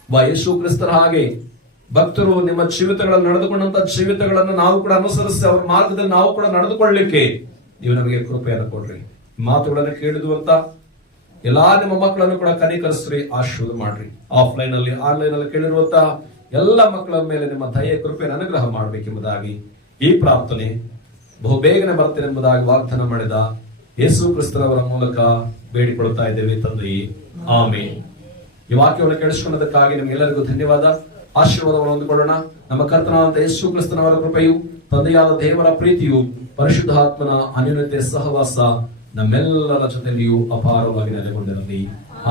ಯೇಸು ಕ್ರಿಸ್ತರ ಹಾಗೆ ಭಕ್ತರು ನಿಮ್ಮ ಜೀವಿತಗಳನ್ನು ನಡೆದುಕೊಂಡಂತ ಜೀವಿತಗಳನ್ನು ನಾವು ಕೂಡ ಅನುಸರಿಸಿ ಅವ್ರ ಮಾರ್ಗದಲ್ಲಿ ನಾವು ಕೂಡ ನಡೆದುಕೊಳ್ಳಲಿಕ್ಕೆ ನೀವು ನಮಗೆ ಕೃಪೆಯನ್ನು ಕೊಡ್ರಿ. ಮಾತುಗಳನ್ನು ಕೇಳಿದುವಂತ ಎಲ್ಲಾ ನಿಮ್ಮ ಮಕ್ಕಳನ್ನು ಕೂಡ ಕನಿಕರಿಸ್ರಿ, ಆಶೀರ್ವಾದ ಮಾಡ್ರಿ. ಆಫ್ಲೈನ್ ಅಲ್ಲಿ, ಆನ್ಲೈನ್ ಅಲ್ಲಿ ಕೇಳಿರುವಂತ ಎಲ್ಲ ಮಕ್ಕಳ ಮೇಲೆ ನಿಮ್ಮ ದಯೆ ಕೃಪೆಯನ್ನು ಅನುಗ್ರಹ ಮಾಡಬೇಕೆಂಬುದಾಗಿ ಈ ಪ್ರಾರ್ಥನೆ ಬಹುಬೇಗನೆ ಬರ್ತೇನೆ ಎಂಬುದಾಗಿ ವಾಗ್ದಾನ ಮಾಡಿದ ಯೇಸು ಕ್ರಿಸ್ತನವರ ಮೂಲಕ ಬೇಡಿಕೊಳ್ಳುತ್ತಾ ಇದ್ದೇವೆ ತಂದೆಯೇ, ಆಮೆನ್. ಈ ವಾಕ್ಯವನ್ನು ಕೇಳಿಸಿಕೊಂಡದಕ್ಕಾಗಿ ನಿಮಗೆಲ್ಲರಿಗೂ ಧನ್ಯವಾದ. ಆಶೀರ್ವಾದವನ್ನು ಹೊಂದಿಕೊಳ್ಳೋಣ. ನಮ್ಮ ಕರ್ತನಾದ ಯೇಸು ಕ್ರಿಸ್ತನವರ ಕೃಪೆಯು, ತಂದೆಯಾದ ದೇವರ ಪ್ರೀತಿಯು, ಪರಿಶುದ್ಧಾತ್ಮನ ಅನ್ಯೋನ್ಯತೆ ಸಹವಾಸ ನಮ್ಮೆಲ್ಲರ ಜೊತೆಯಲ್ಲಿಯೂ ಅಪಾರವಾಗಿ ನೆಲೆಗೊಂಡಿರಲಿ.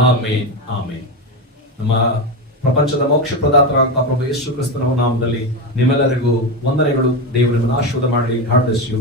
ಆಮೇನ್, ಆಮೇನ್. ನಮ್ಮ ಪ್ರಪಂಚದ ಮೋಕ್ಷ ಪ್ರದಾತರಾದಂತಹ ಪ್ರಭು ಯೇಸು ಕ್ರಿಸ್ತನ ನಾಮದಲ್ಲಿ ನಿಮ್ಮೆಲ್ಲರಿಗೂ ವಂದನೆಗಳು. ದೇವರು ನಿಮ್ಮನ್ನು ಆಶೀರ್ವಾದ ಮಾಡಲಿ. God bless you.